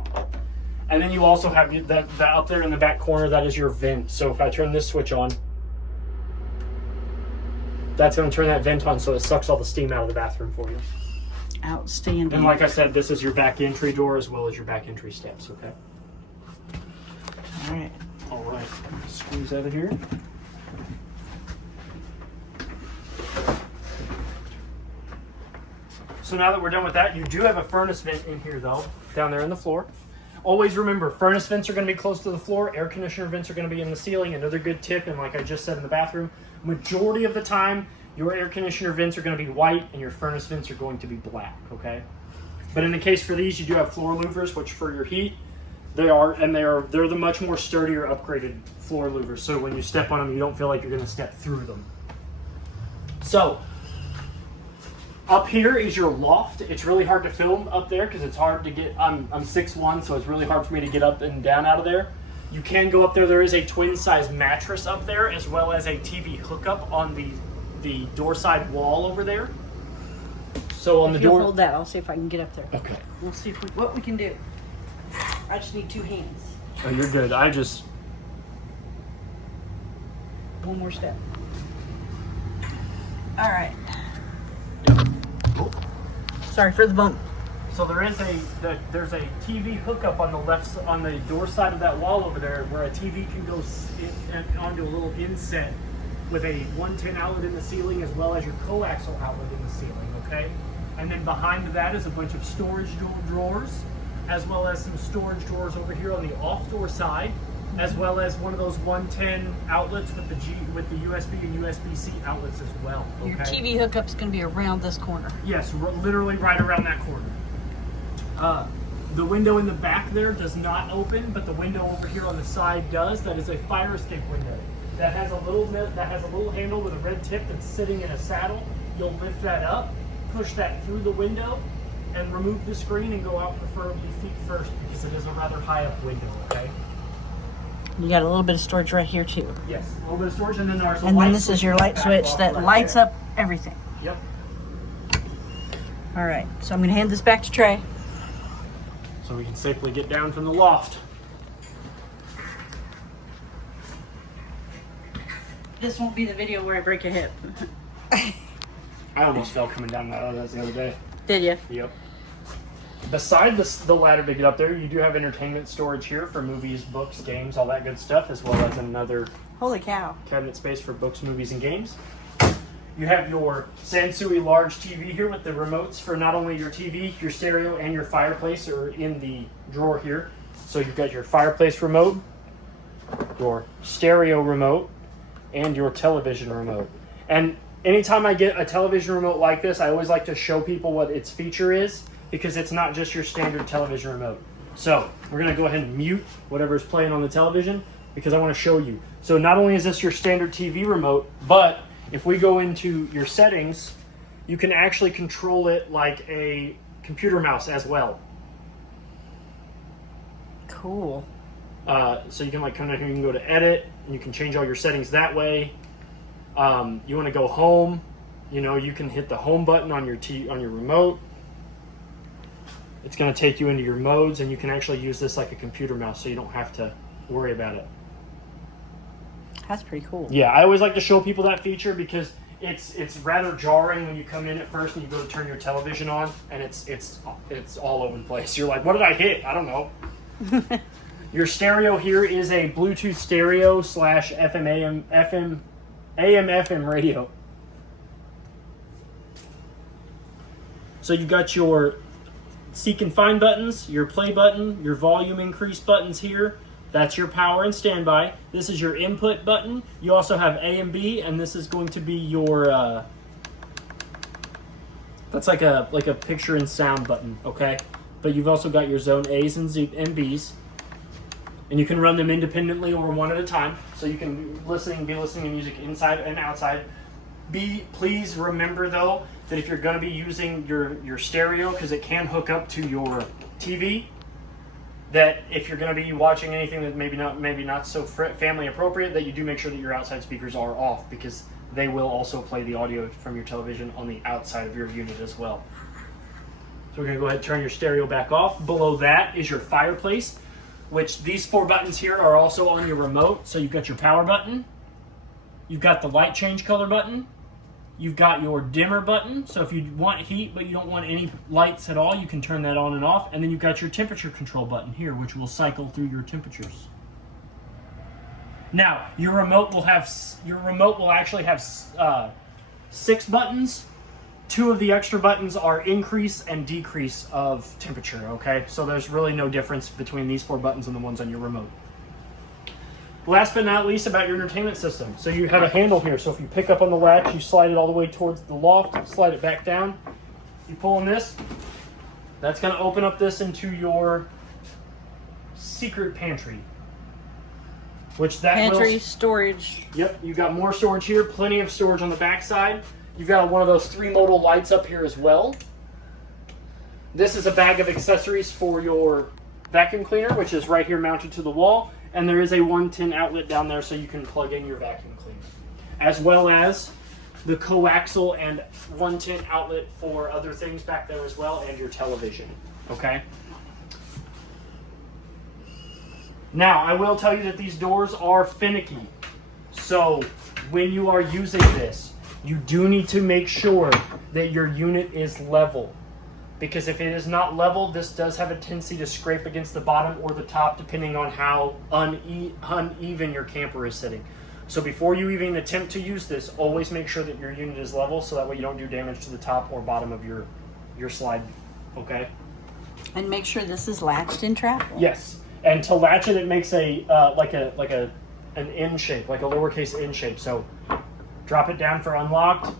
And then you also have that out there in the back corner, that is your vent. So if I turn this switch on, that's going to turn that vent on so it sucks all the steam out of the bathroom for you. Outstanding. And like I said, this is your back entry door as well as your back entry steps, okay? All right. All right, squeeze out of here. So now that we're done with that, you do have a furnace vent in here though, down there in the floor. Always remember, furnace vents are going to be close to the floor, air conditioner vents are going to be in the ceiling. Another good tip, and like I just said in the bathroom, majority of the time, your air conditioner vents are going to be white and your furnace vents are going to be black, okay? But in the case for these, you do have floor louvers, which for your heat, they're the much more sturdier, upgraded floor louvers. So when you step on them, you don't feel like you're going to step through them. So, up here is your loft. It's really hard to film up there because it's hard to get, I'm 6'1", so it's really hard for me to get up and down out of there. You can go up there. There is a twin size mattress up there, as well as a TV hookup on the door side wall over there. So on the door, hold that, I'll see if I can get up there. Okay. We'll see what we can do. I just need 2 hands. Oh, you're good. One more step. All right. Sorry for the bump. So there's a TV hookup on the door side of that wall over there, where a TV can go onto a little inset with a 110 outlet in the ceiling, as well as your coaxial outlet in the ceiling. Okay, and then behind that is a bunch of storage drawers, as well as some storage drawers over here on the off door side, as well as one of those 110 outlets with the USB and USB-C outlets as well. Okay? Your TV hookup's going to be around this corner. Yes, literally right around that corner. The window in the back there does not open, but the window over here on the side does. That is a fire escape window. That has a little handle with a red tip that's sitting in a saddle. You'll lift that up, push that through the window, and remove the screen and go out preferably feet first, because it is a rather high up window, okay? You got a little bit of storage right here too. Yes, a little bit of storage, and then there's a And light then this is your light back switch off that right lights there. up everything. Yep. All right, so I'm gonna hand this back to Trey. So we can safely get down from the loft. This won't be the video where I break a hip. I almost fell coming down that the other day. Did you? Yep. Beside the ladder to get up there, you do have entertainment storage here for movies, books, games, all that good stuff, as well as another Holy cow. cabinet space for books, movies, and games. You have your Sansui large TV here with the remotes for not only your TV, your stereo, and your fireplace are in the drawer here. So you've got your fireplace remote, your stereo remote, and your television remote. And anytime I get a television remote like this, I always like to show people what its feature is, because it's not just your standard television remote. So we're going to go ahead and mute whatever's playing on the television, because I want to show you. So not only is this your standard TV remote, but if we go into your settings, you can actually control it like a computer mouse as well. Cool. So you can like come down here, you can go to edit, and you can change all your settings that way. You want to go home, you can hit the home button on your remote. It's going to take you into your modes, and you can actually use this like a computer mouse, so you don't have to worry about it. That's pretty cool. Yeah, I always like to show people that feature because it's rather jarring when you come in at first and you go to turn your television on, and it's all over the place. You're like, what did I hit? I don't know. Your stereo here is a Bluetooth stereo / FM AM FM radio. So you got your seek and find buttons, your play button, your volume increase buttons here. That's your power and standby. This is your input button. You also have A and B, and this is going to be your that's like a picture and sound button, okay? But you've also got your zone A's and B's, and you can run them independently or one at a time. So you can be listening to music inside and outside. Please remember though that if you're going to be using your stereo, because it can hook up to your TV, that if you're going to be watching anything that maybe not so family appropriate, that you do make sure that your outside speakers are off, because they will also play the audio from your television on the outside of your unit as well. So we're going to go ahead and turn your stereo back off. Below that is your fireplace, which these 4 buttons here are also on your remote. So you've got your power button, you've got the light change color button, you've got your dimmer button, so if you want heat but you don't want any lights at all, you can turn that on and off. And then you've got your temperature control button here, which will cycle through your temperatures. Now, your remote will actually have 6 buttons. 2 of the extra buttons are increase and decrease of temperature, okay? So there's really no difference between these 4 buttons and the ones on your remote. Last but not least, about your entertainment system. So you have a handle here. So if you pick up on the latch, you slide it all the way towards the loft, slide it back down. You pull on this, that's going to open up this into your secret pantry. Pantry storage. Yep, you've got more storage here, plenty of storage on the back side. You've got one of those 3 modal lights up here as well. This is a bag of accessories for your vacuum cleaner, which is right here mounted to the wall. And there is a 110 outlet down there so you can plug in your vacuum cleaner. As well as the coaxial and 110 outlet for other things back there as well, and your television, okay? Now, I will tell you that these doors are finicky. So when you are using this, you do need to make sure that your unit is level. Because if it is not level, this does have a tendency to scrape against the bottom or the top, depending on how uneven your camper is sitting. So before you even attempt to use this, always make sure that your unit is level, so that way you don't do damage to the top or bottom of your slide, okay? And make sure this is latched in trap. Yes, and to latch it, it makes an N shape, like a lowercase N shape. So drop it down for unlocked,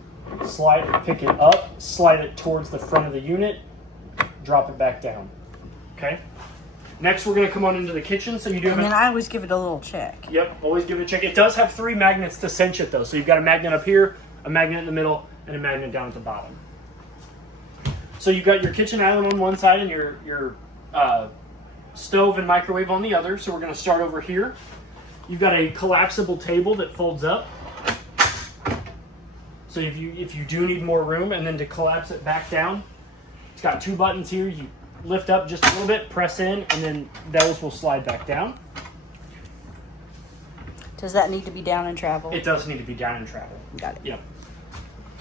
pick it up, slide it towards the front of the unit, drop it back down. Okay. Next, we're going to come on into the kitchen. So you do. And then I always give it a little check. Yep, always give it a check. It does have 3 magnets to cinch it though. So you've got a magnet up here, a magnet in the middle, and a magnet down at the bottom. So you've got your kitchen island on one side and your stove and microwave on the other. So we're going to start over here. You've got a collapsible table that folds up. So if you do need more room, and then to collapse it back down, it's got 2 buttons here. You lift up just a little bit, press in, and then those will slide back down. Does that need to be down in travel? It does need to be down in travel. Got it. Yep.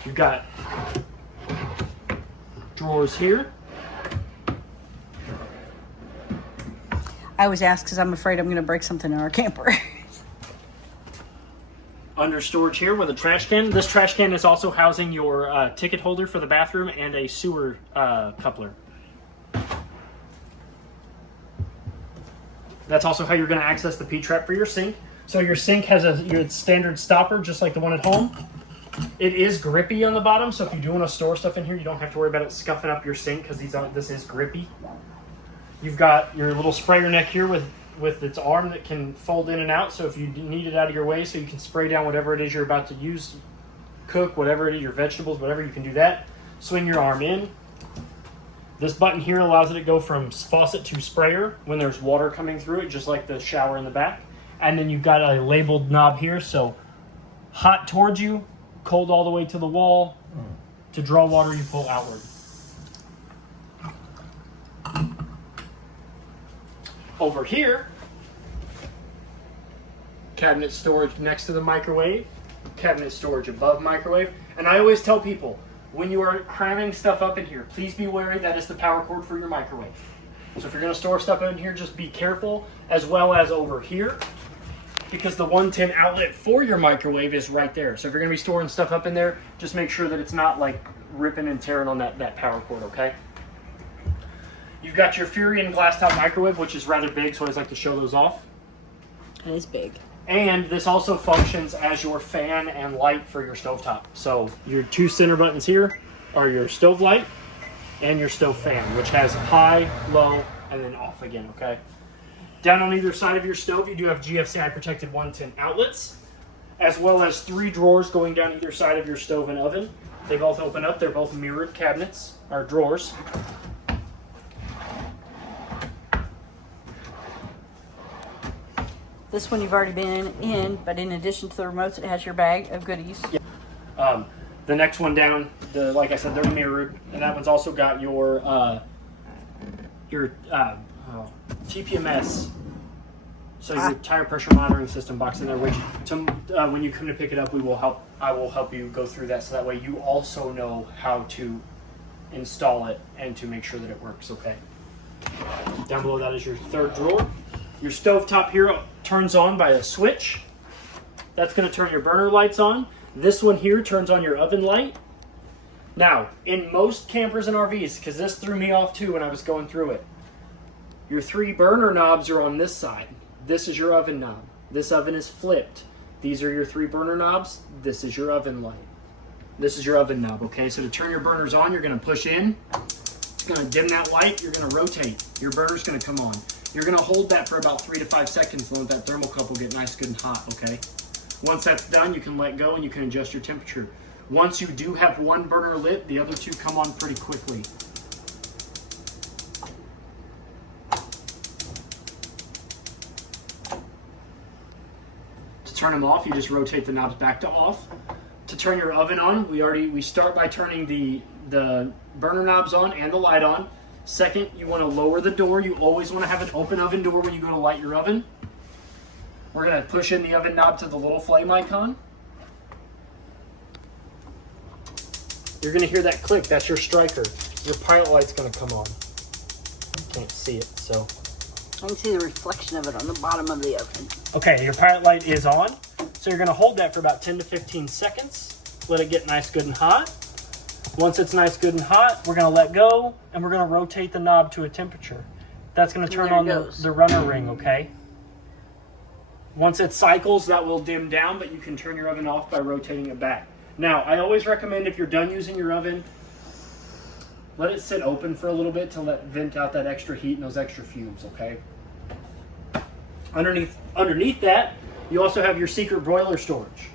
You've got drawers here. I always ask because I'm afraid I'm going to break something in our camper. Under storage here with a trash can. This trash can is also housing your ticket holder for the bathroom and a sewer coupler. That's also how you're going to access the P-trap for your sink. So your sink has your standard stopper, just like the one at home. It is grippy on the bottom, so if you do want to store stuff in here, you don't have to worry about it scuffing up your sink because this is grippy. You've got your little sprayer neck here with its arm that can fold in and out, so if you need it out of your way so you can spray down whatever it is you're about to use, cook, whatever it is, your vegetables, whatever, you can do that. Swing your arm in. This button here allows it to go from faucet to sprayer when there's water coming through it, just like the shower in the back. And then you've got a labeled knob here, so hot towards you, cold all the way to the wall. To draw water, you pull outward. Over here, cabinet storage next to the microwave, cabinet storage above microwave. And I always tell people, when you are cramming stuff up in here, please be wary that is the power cord for your microwave. So if you're going to store stuff in here, just be careful, as well as over here, because the 110 outlet for your microwave is right there. So if you're going to be storing stuff up in there, just make sure that it's not like ripping and tearing on that power cord, okay? You've got your Furion glass top microwave, which is rather big, so I always like to show those off. It is big. And this also functions as your fan and light for your stovetop. So your 2 center buttons here are your stove light and your stove fan, which has high, low, and then off again, okay? Down on either side of your stove, you do have GFCI protected 110 outlets, as well as 3 drawers going down either side of your stove and oven. They both open up. They're both mirrored cabinets, or drawers. This one you've already been in, but in addition to the remotes, it has your bag of goodies. Yeah. The next one down, like I said, they're mirrored, and that one's also got your TPMS, so your tire pressure monitoring system box in there. Which, when you come to pick it up, I will help you go through that, so that way you also know how to install it and to make sure that it works. Okay. Down below that is your 3rd drawer. Your stovetop here turns on by a switch. That's going to turn your burner lights on. This one here turns on your oven light. Now, in most campers and RVs, because this threw me off too when I was going through it, your 3 burner knobs are on this side. This is your oven knob. This oven is flipped. These are your 3 burner knobs. This is your oven light. This is your oven knob, okay? So to turn your burners on, you're going to push in. It's going to dim that light. You're going to rotate. Your burner's going to come on. You're going to hold that for about 3 to 5 seconds and let that thermocouple get nice, good, and hot, okay? Once that's done, you can let go and you can adjust your temperature. Once you do have 1 burner lit, the other 2 come on pretty quickly. To turn them off, you just rotate the knobs back to off. To turn your oven on, we start by turning the burner knobs on and the light on. Second, you want to lower the door. You always want to have an open oven door when you go to light your oven. We're going to push in the oven knob to the little flame icon. You're going to hear that click. That's your striker. Your pilot light's going to come on. Can't see it, so. I can see the reflection of it on the bottom of the oven. Okay, your pilot light is on. So you're going to hold that for about 10 to 15 seconds. Let it get nice, good, and hot. Once it's nice, good, and hot, we're going to let go, and we're going to rotate the knob to a temperature. That's going to turn on the runner ring, okay? Once it cycles, that will dim down, but you can turn your oven off by rotating it back. Now, I always recommend if you're done using your oven, let it sit open for a little bit to vent out that extra heat and those extra fumes, okay? Underneath that, you also have your secret broiler storage.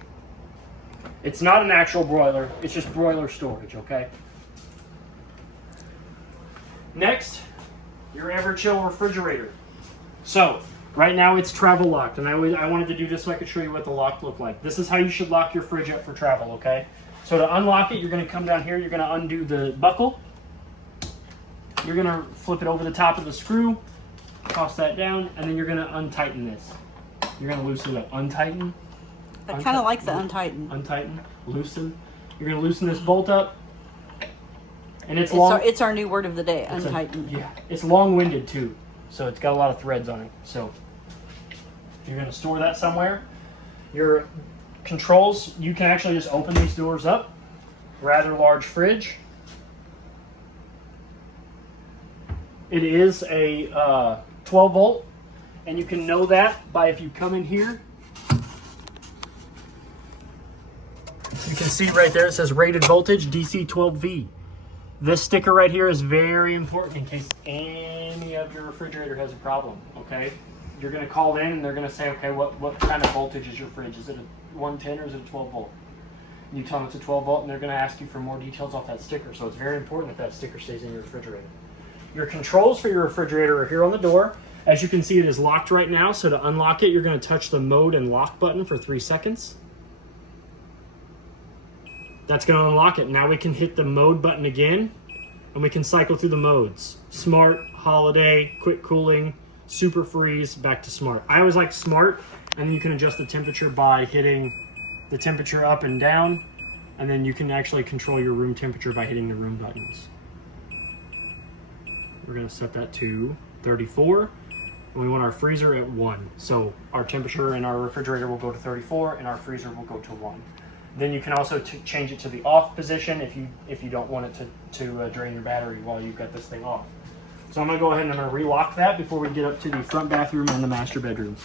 It's not an actual broiler, it's just broiler storage, okay? Next, your Everchill refrigerator. So, Right now it's travel locked, and I wanted to do this so I could show you what the lock looked like. This is how you should lock your fridge up for travel, okay? So to unlock it, you're going to come down here, you're going to undo the buckle. You're going to flip it over the top of the screw, toss that down, and then you're going to untighten this. You're going to loosen it up. Untighten. I kind of like the untighten. Untighten. Loosen. You're going to loosen this bolt up. And it's long. It's our new word of the day, untighten. Yeah. It's long-winded too. So it's got a lot of threads on it. So you're going to store that somewhere. Your controls, you can actually just open these doors up. Rather large fridge. It is a 12 volt, and you can know that by if you come in here. You can see right there it says rated voltage DC 12V. This sticker right here is very important in case any of your refrigerator has a problem, okay? You're going to call in and they're going to say, okay, what kind of voltage is your fridge? Is it a 110 or is it a 12 volt? And you tell them it's a 12 volt and they're going to ask you for more details off that sticker. So it's very important that that sticker stays in your refrigerator. Your controls for your refrigerator are here on the door. As you can see, it is locked right now. So to unlock it, you're going to touch the mode and lock button for 3 seconds. That's going to unlock it. Now we can hit the mode button again, and we can cycle through the modes. Smart, holiday, quick cooling, super freeze, back to smart. I always like smart, and then you can adjust the temperature by hitting the temperature up and down, and then you can actually control your room temperature by hitting the room buttons. We're going to set that to 34, and we want our freezer at 1. So our temperature in our refrigerator will go to 34, and our freezer will go to 1. Then you can also change it to the off position if you don't want it to drain your battery while you've got this thing off. So I'm going to go ahead and I'm going to relock that before we get up to the front bathroom and the master bedroom.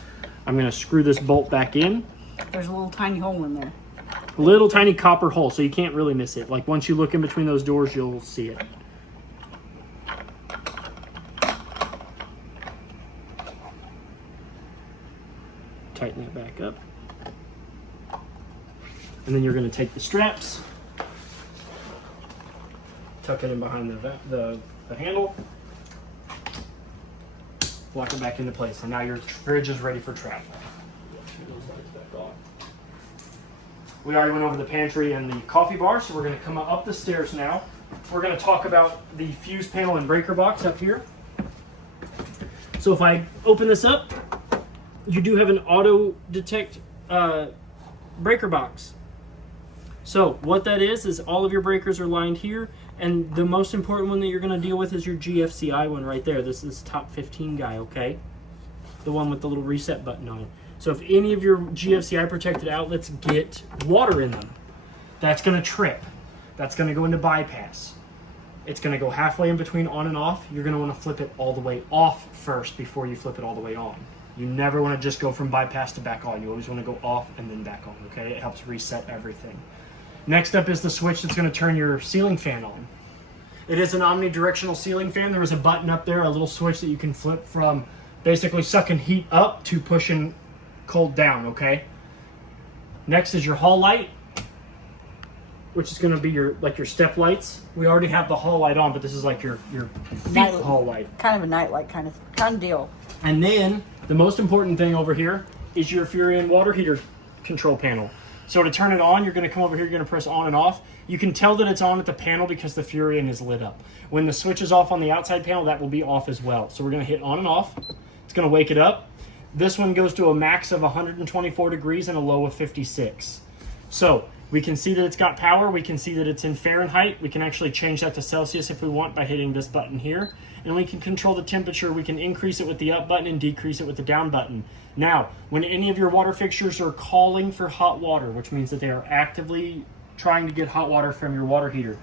I'm going to screw this bolt back in. There's a little tiny hole in there. Little tiny copper hole, so you can't really miss it. Like once you look in between those doors, you'll see it. Tighten that back up. And then you're going to take the straps, tuck it in behind the handle, lock it back into place. And now your fridge is ready for travel. Turn those lights back on. We already went over the pantry and the coffee bar, so we're going to come up the stairs now. We're going to talk about the fuse panel and breaker box up here. So if I open this up, you do have an auto detect breaker box. So what that is all of your breakers are lined here, and the most important one that you're going to deal with is your GFCI one right there. This is top 15 guy, okay? The one with the little reset button on it. So if any of your GFCI protected outlets get water in them, that's going to trip. That's going to go into bypass. It's going to go halfway in between on and off. You're going to want to flip it all the way off first before you flip it all the way on. You never want to just go from bypass to back on. You always want to go off and then back on, okay? It helps reset everything. Next up is the switch that's going to turn your ceiling fan on. It is an omnidirectional ceiling fan. There is a button up there, a little switch that you can flip from basically sucking heat up to pushing cold down, okay? Next is your hall light, which is going to be your step lights. We already have the hall light on, but this is like your feet hall light. Kind of a night light kind of deal. And then the most important thing over here is your Furrion water heater control panel. So to turn it on, you're going to come over here, you're going to press on and off. You can tell that it's on at the panel because the Furrion is lit up. When the switch is off on the outside panel, that will be off as well. So we're going to hit on and off. It's going to wake it up. This one goes to a max of 124 degrees and a low of 56. So we can see that it's got power. We can see that it's in Fahrenheit. We can actually change that to Celsius if we want by hitting this button here. And we can control the temperature. We can increase it with the up button and decrease it with the down button. Now, when any of your water fixtures are calling for hot water, which means that they are actively trying to get hot water from your water heater,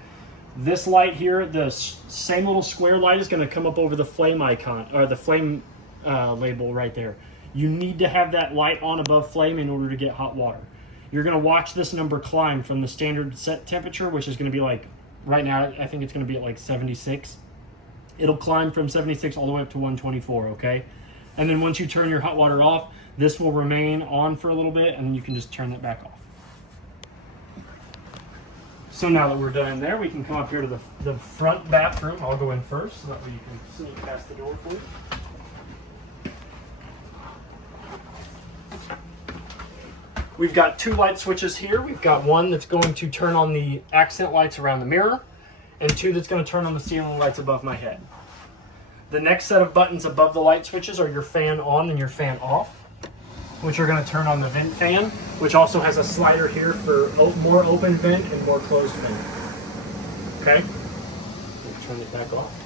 this light here, the same little square light, is going to come up over the flame icon, or the flame label right there. You need to have that light on above flame in order to get hot water. You're going to watch this number climb from the standard set temperature, which is going to be like, right now, I think it's going to be at like 76. It'll climb from 76 all the way up to 124, okay? And then once you turn your hot water off, this will remain on for a little bit, and then you can just turn that back off. So now that we're done in there, we can come up here to the front bathroom. I'll go in first so that way you can see past the door for you. We've got 2 light switches here. We've got one that's going to turn on the accent lights around the mirror, and 2 that's going to turn on the ceiling lights above my head. The next set of buttons above the light switches are your fan on and your fan off, which are going to turn on the vent fan, which also has a slider here for more open vent and more closed vent. Okay? Turn it back off.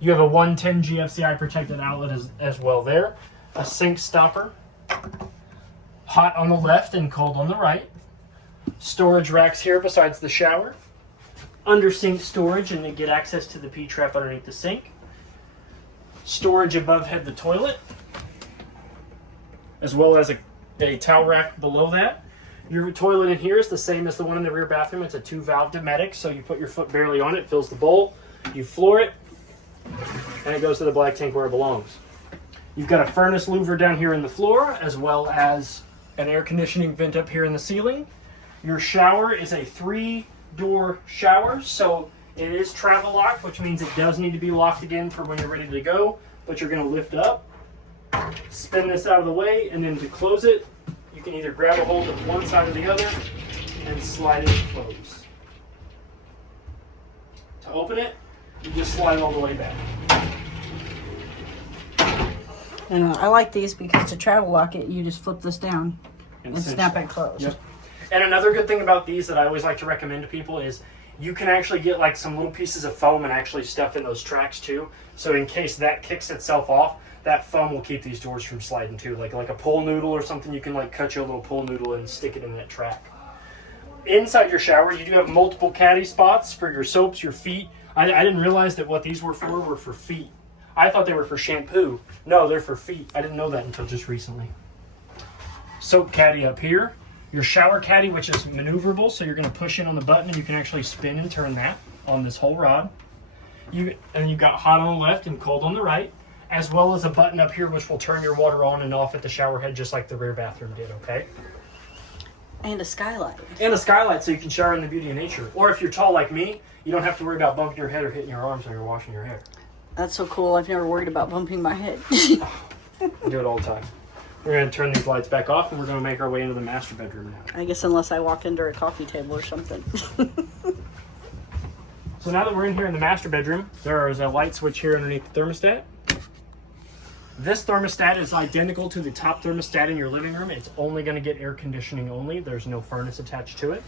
You have a 110 GFCI protected outlet as well there. A sink stopper. Hot on the left and cold on the right. Storage racks here besides the shower. Under sink storage, and then get access to the P-trap underneath the sink. Storage above head the toilet, as well as a towel rack below that. Your toilet in here is the same as the one in the rear bathroom. It's a 2-valve Dometic, so you put your foot barely on it, fills the bowl, you floor it, and it goes to the black tank where it belongs. You've got a furnace louver down here in the floor, as well as an air conditioning vent up here in the ceiling. Your shower is a 3-door shower, so it is travel locked, which means it does need to be locked again for when you're ready to go, but you're going to lift up, spin this out of the way, and then to close it, you can either grab a hold of one side or the other and slide it close. To open it, you just slide all the way back. And I like these because to travel lock it, you just flip this down and snap it closed. Yep. And another good thing about these that I always like to recommend to people is you can actually get like some little pieces of foam and actually stuff in those tracks too. So in case that kicks itself off, that foam will keep these doors from sliding too. Like a pull noodle or something, you can like cut your little pull noodle and stick it in that track. Inside your shower, you do have multiple caddy spots for your soaps, your feet. I didn't realize that what these were for feet. I thought they were for shampoo. No, they're for feet. I didn't know that until just recently. Soap caddy up here. Your shower caddy, which is maneuverable, so you're going to push in on the button and you can actually spin and turn that on this whole rod. You've got hot on the left and cold on the right, as well as a button up here which will turn your water on and off at the shower head just like the rear bathroom did, okay? And a skylight. And a skylight so you can shower in the beauty of nature. Or if you're tall like me, you don't have to worry about bumping your head or hitting your arms when you're washing your hair. That's so cool. I've never worried about bumping my head. I do it all the time. We're going to turn these lights back off and we're going to make our way into the master bedroom now. I guess unless I walk under a coffee table or something. So now that we're in here in the master bedroom, there is a light switch here underneath the thermostat. This thermostat is identical to the top thermostat in your living room. It's only going to get air conditioning only. There's no furnace attached to it.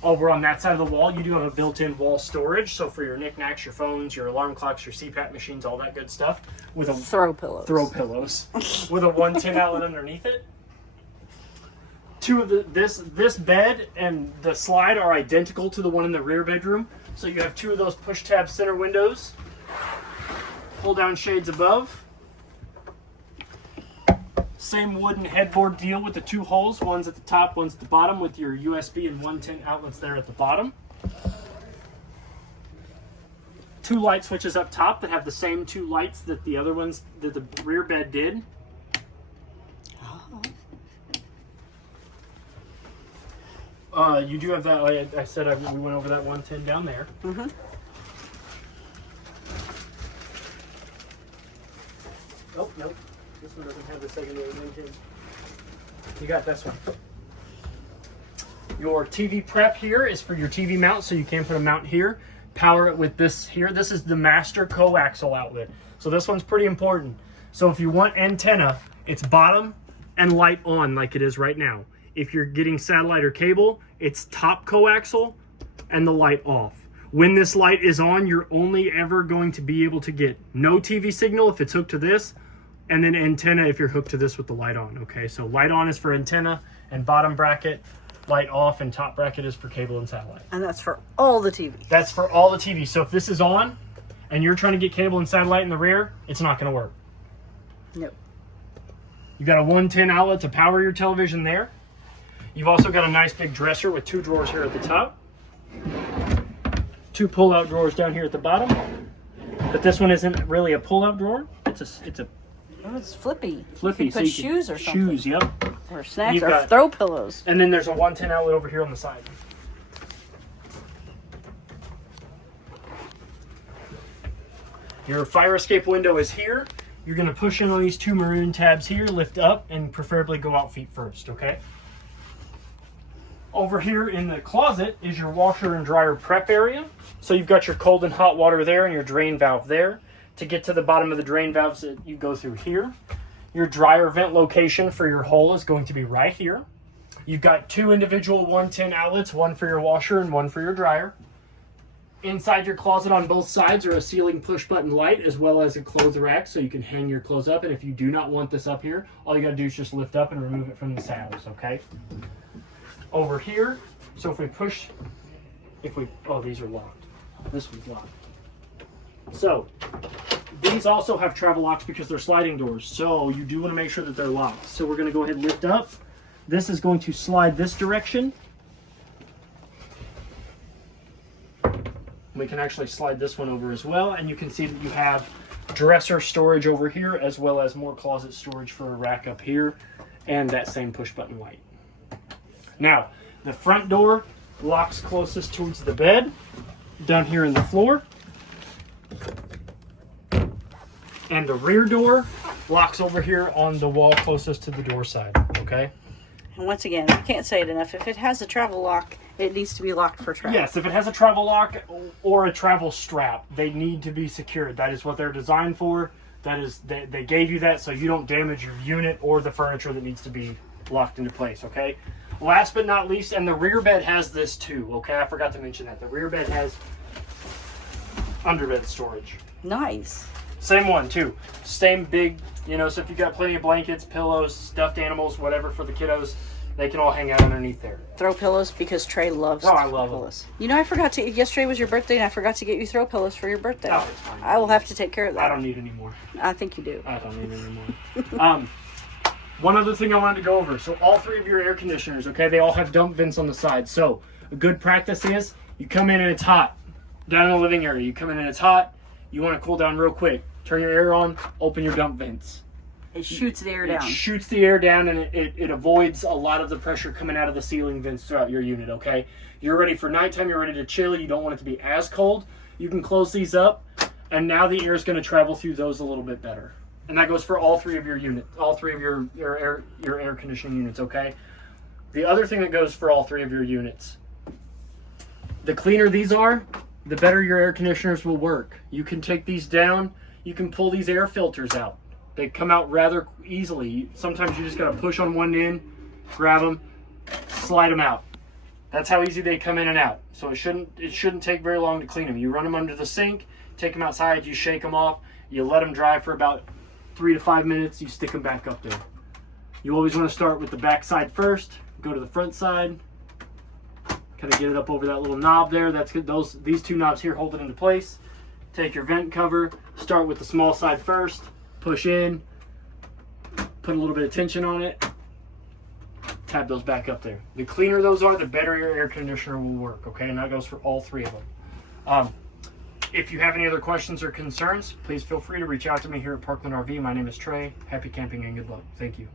Over on that side of the wall, you do have a built-in wall storage. So for your knickknacks, your phones, your alarm clocks, your CPAP machines, all that good stuff. With a throw pillows. With a 110 outlet underneath it. Two of this bed and the slide are identical to the one in the rear bedroom. So you have 2 of those push tab center windows. Pull down shades above. Same wooden headboard deal with the 2 holes. One's at the top, one's at the bottom with your USB and 110 outlets there at the bottom. 2 light switches up top that have the same 2 lights that the other ones that the rear bed did. You do have that, like I said, we went over that 110 down there. Mm-hmm. Oh, nope. This one doesn't have the secondary 110. You got this one. Your TV prep here is for your TV mount, so you can put a mount here. Power it with this here. This is the master coaxial outlet. So this one's pretty important. So if you want antenna, it's bottom and light on like it is right now. If you're getting satellite or cable, it's top coaxial and the light off. When this light is on, you're only ever going to be able to get no TV signal if it's hooked to this, and then antenna if you're hooked to this with the light on, okay? So light on is for antenna and bottom bracket, light off and top bracket is for cable and satellite. And that's for all the TV. That's for all the TV. So if this is on and you're trying to get cable and satellite in the rear, it's not gonna work. Nope. You've got a 110 outlet to power your television there. You've also got a nice big dresser with 2 drawers here at the top. 2 pull-out drawers down here at the bottom. But this one isn't really a pull-out drawer. It's a Oh, it's flippy. flippy. You can put shoes or something. Shoes, yep. Or snacks You've or got- throw pillows. And then there's a 110 outlet over here on the side. Your fire escape window is here. You're going to push in on these 2 maroon tabs here, lift up, and preferably go out feet first, okay? Over here in the closet is your washer and dryer prep area. So you've got your cold and hot water there and your drain valve there. To get to the bottom of the drain valves, you go through here. Your dryer vent location for your hole is going to be right here. You've got 2 individual 110 outlets, one for your washer and one for your dryer. Inside your closet on both sides are a ceiling push button light as well as a clothes rack so you can hang your clothes up. And if you do not want this up here, all you gotta do is just lift up and remove it from the saddles, okay? Over here, so if we push, oh, these are locked. This one's locked. So, these also have travel locks because they're sliding doors. So you do want to make sure that they're locked. So we're going to go ahead and lift up. This is going to slide this direction. We can actually slide this one over as well. And you can see that you have dresser storage over here as well as more closet storage for a rack up here and that same push button light. Now, the front door locks closest towards the bed down here in the floor. And the rear door locks over here on the wall closest to the door side, okay? And once again, I can't say it enough. If it has a travel lock, it needs to be locked for travel. Yes, if it has a travel lock or a travel strap, they need to be secured. That is what they're designed for. That is, they gave you that so you don't damage your unit or the furniture that needs to be locked into place, okay? Last but not least, and the rear bed has this too, okay? I forgot to mention that. The rear bed has underbed storage. Nice. Same one too. Same big, so if you got plenty of blankets, pillows, stuffed animals, whatever for the kiddos, they can all hang out underneath there. Throw pillows because Trey loves I love pillows. I forgot to, yesterday was your birthday and I forgot to get you throw pillows for your birthday. Oh, it's fine. I will have to take care of that. I don't need any more. I think you do. I don't need any more. One other thing I wanted to go over. So all 3 of your air conditioners, okay, they all have dump vents on the side. So a good practice is you come in and it's hot. Down in the living area, you come in and it's hot. You want to cool down real quick. Turn your air on, open your dump vents. It shoots the air down. It shoots the air down and it avoids a lot of the pressure coming out of the ceiling vents throughout your unit, okay? You're ready for nighttime, you're ready to chill, you don't want it to be as cold. You can close these up, and now the air is going to travel through those a little bit better. And that goes for all 3 of your units, all 3 of your air conditioning units, okay? The other thing that goes for all 3 of your units, the cleaner these are, the better your air conditioners will work. You can take these down, you can pull these air filters out. They come out rather easily. Sometimes you just gotta push on one end, grab them, slide them out. That's how easy they come in and out. So it shouldn't take very long to clean them. You run them under the sink, take them outside, you shake them off, you let them dry for about 3 to 5 minutes, you stick them back up there. You always want to start with the back side first, go to the front side, kind of get it up over that little knob there. That's good. These 2 knobs here hold it into place. Take your vent cover, start with the small side first, push in, put a little bit of tension on it, tap those back up there. The cleaner those are, the better your air conditioner will work, okay? And that goes for all 3 of them. If you have any other questions or concerns, please feel free to reach out to me here at Parkland RV. My name is Trey. Happy camping and good luck. Thank you.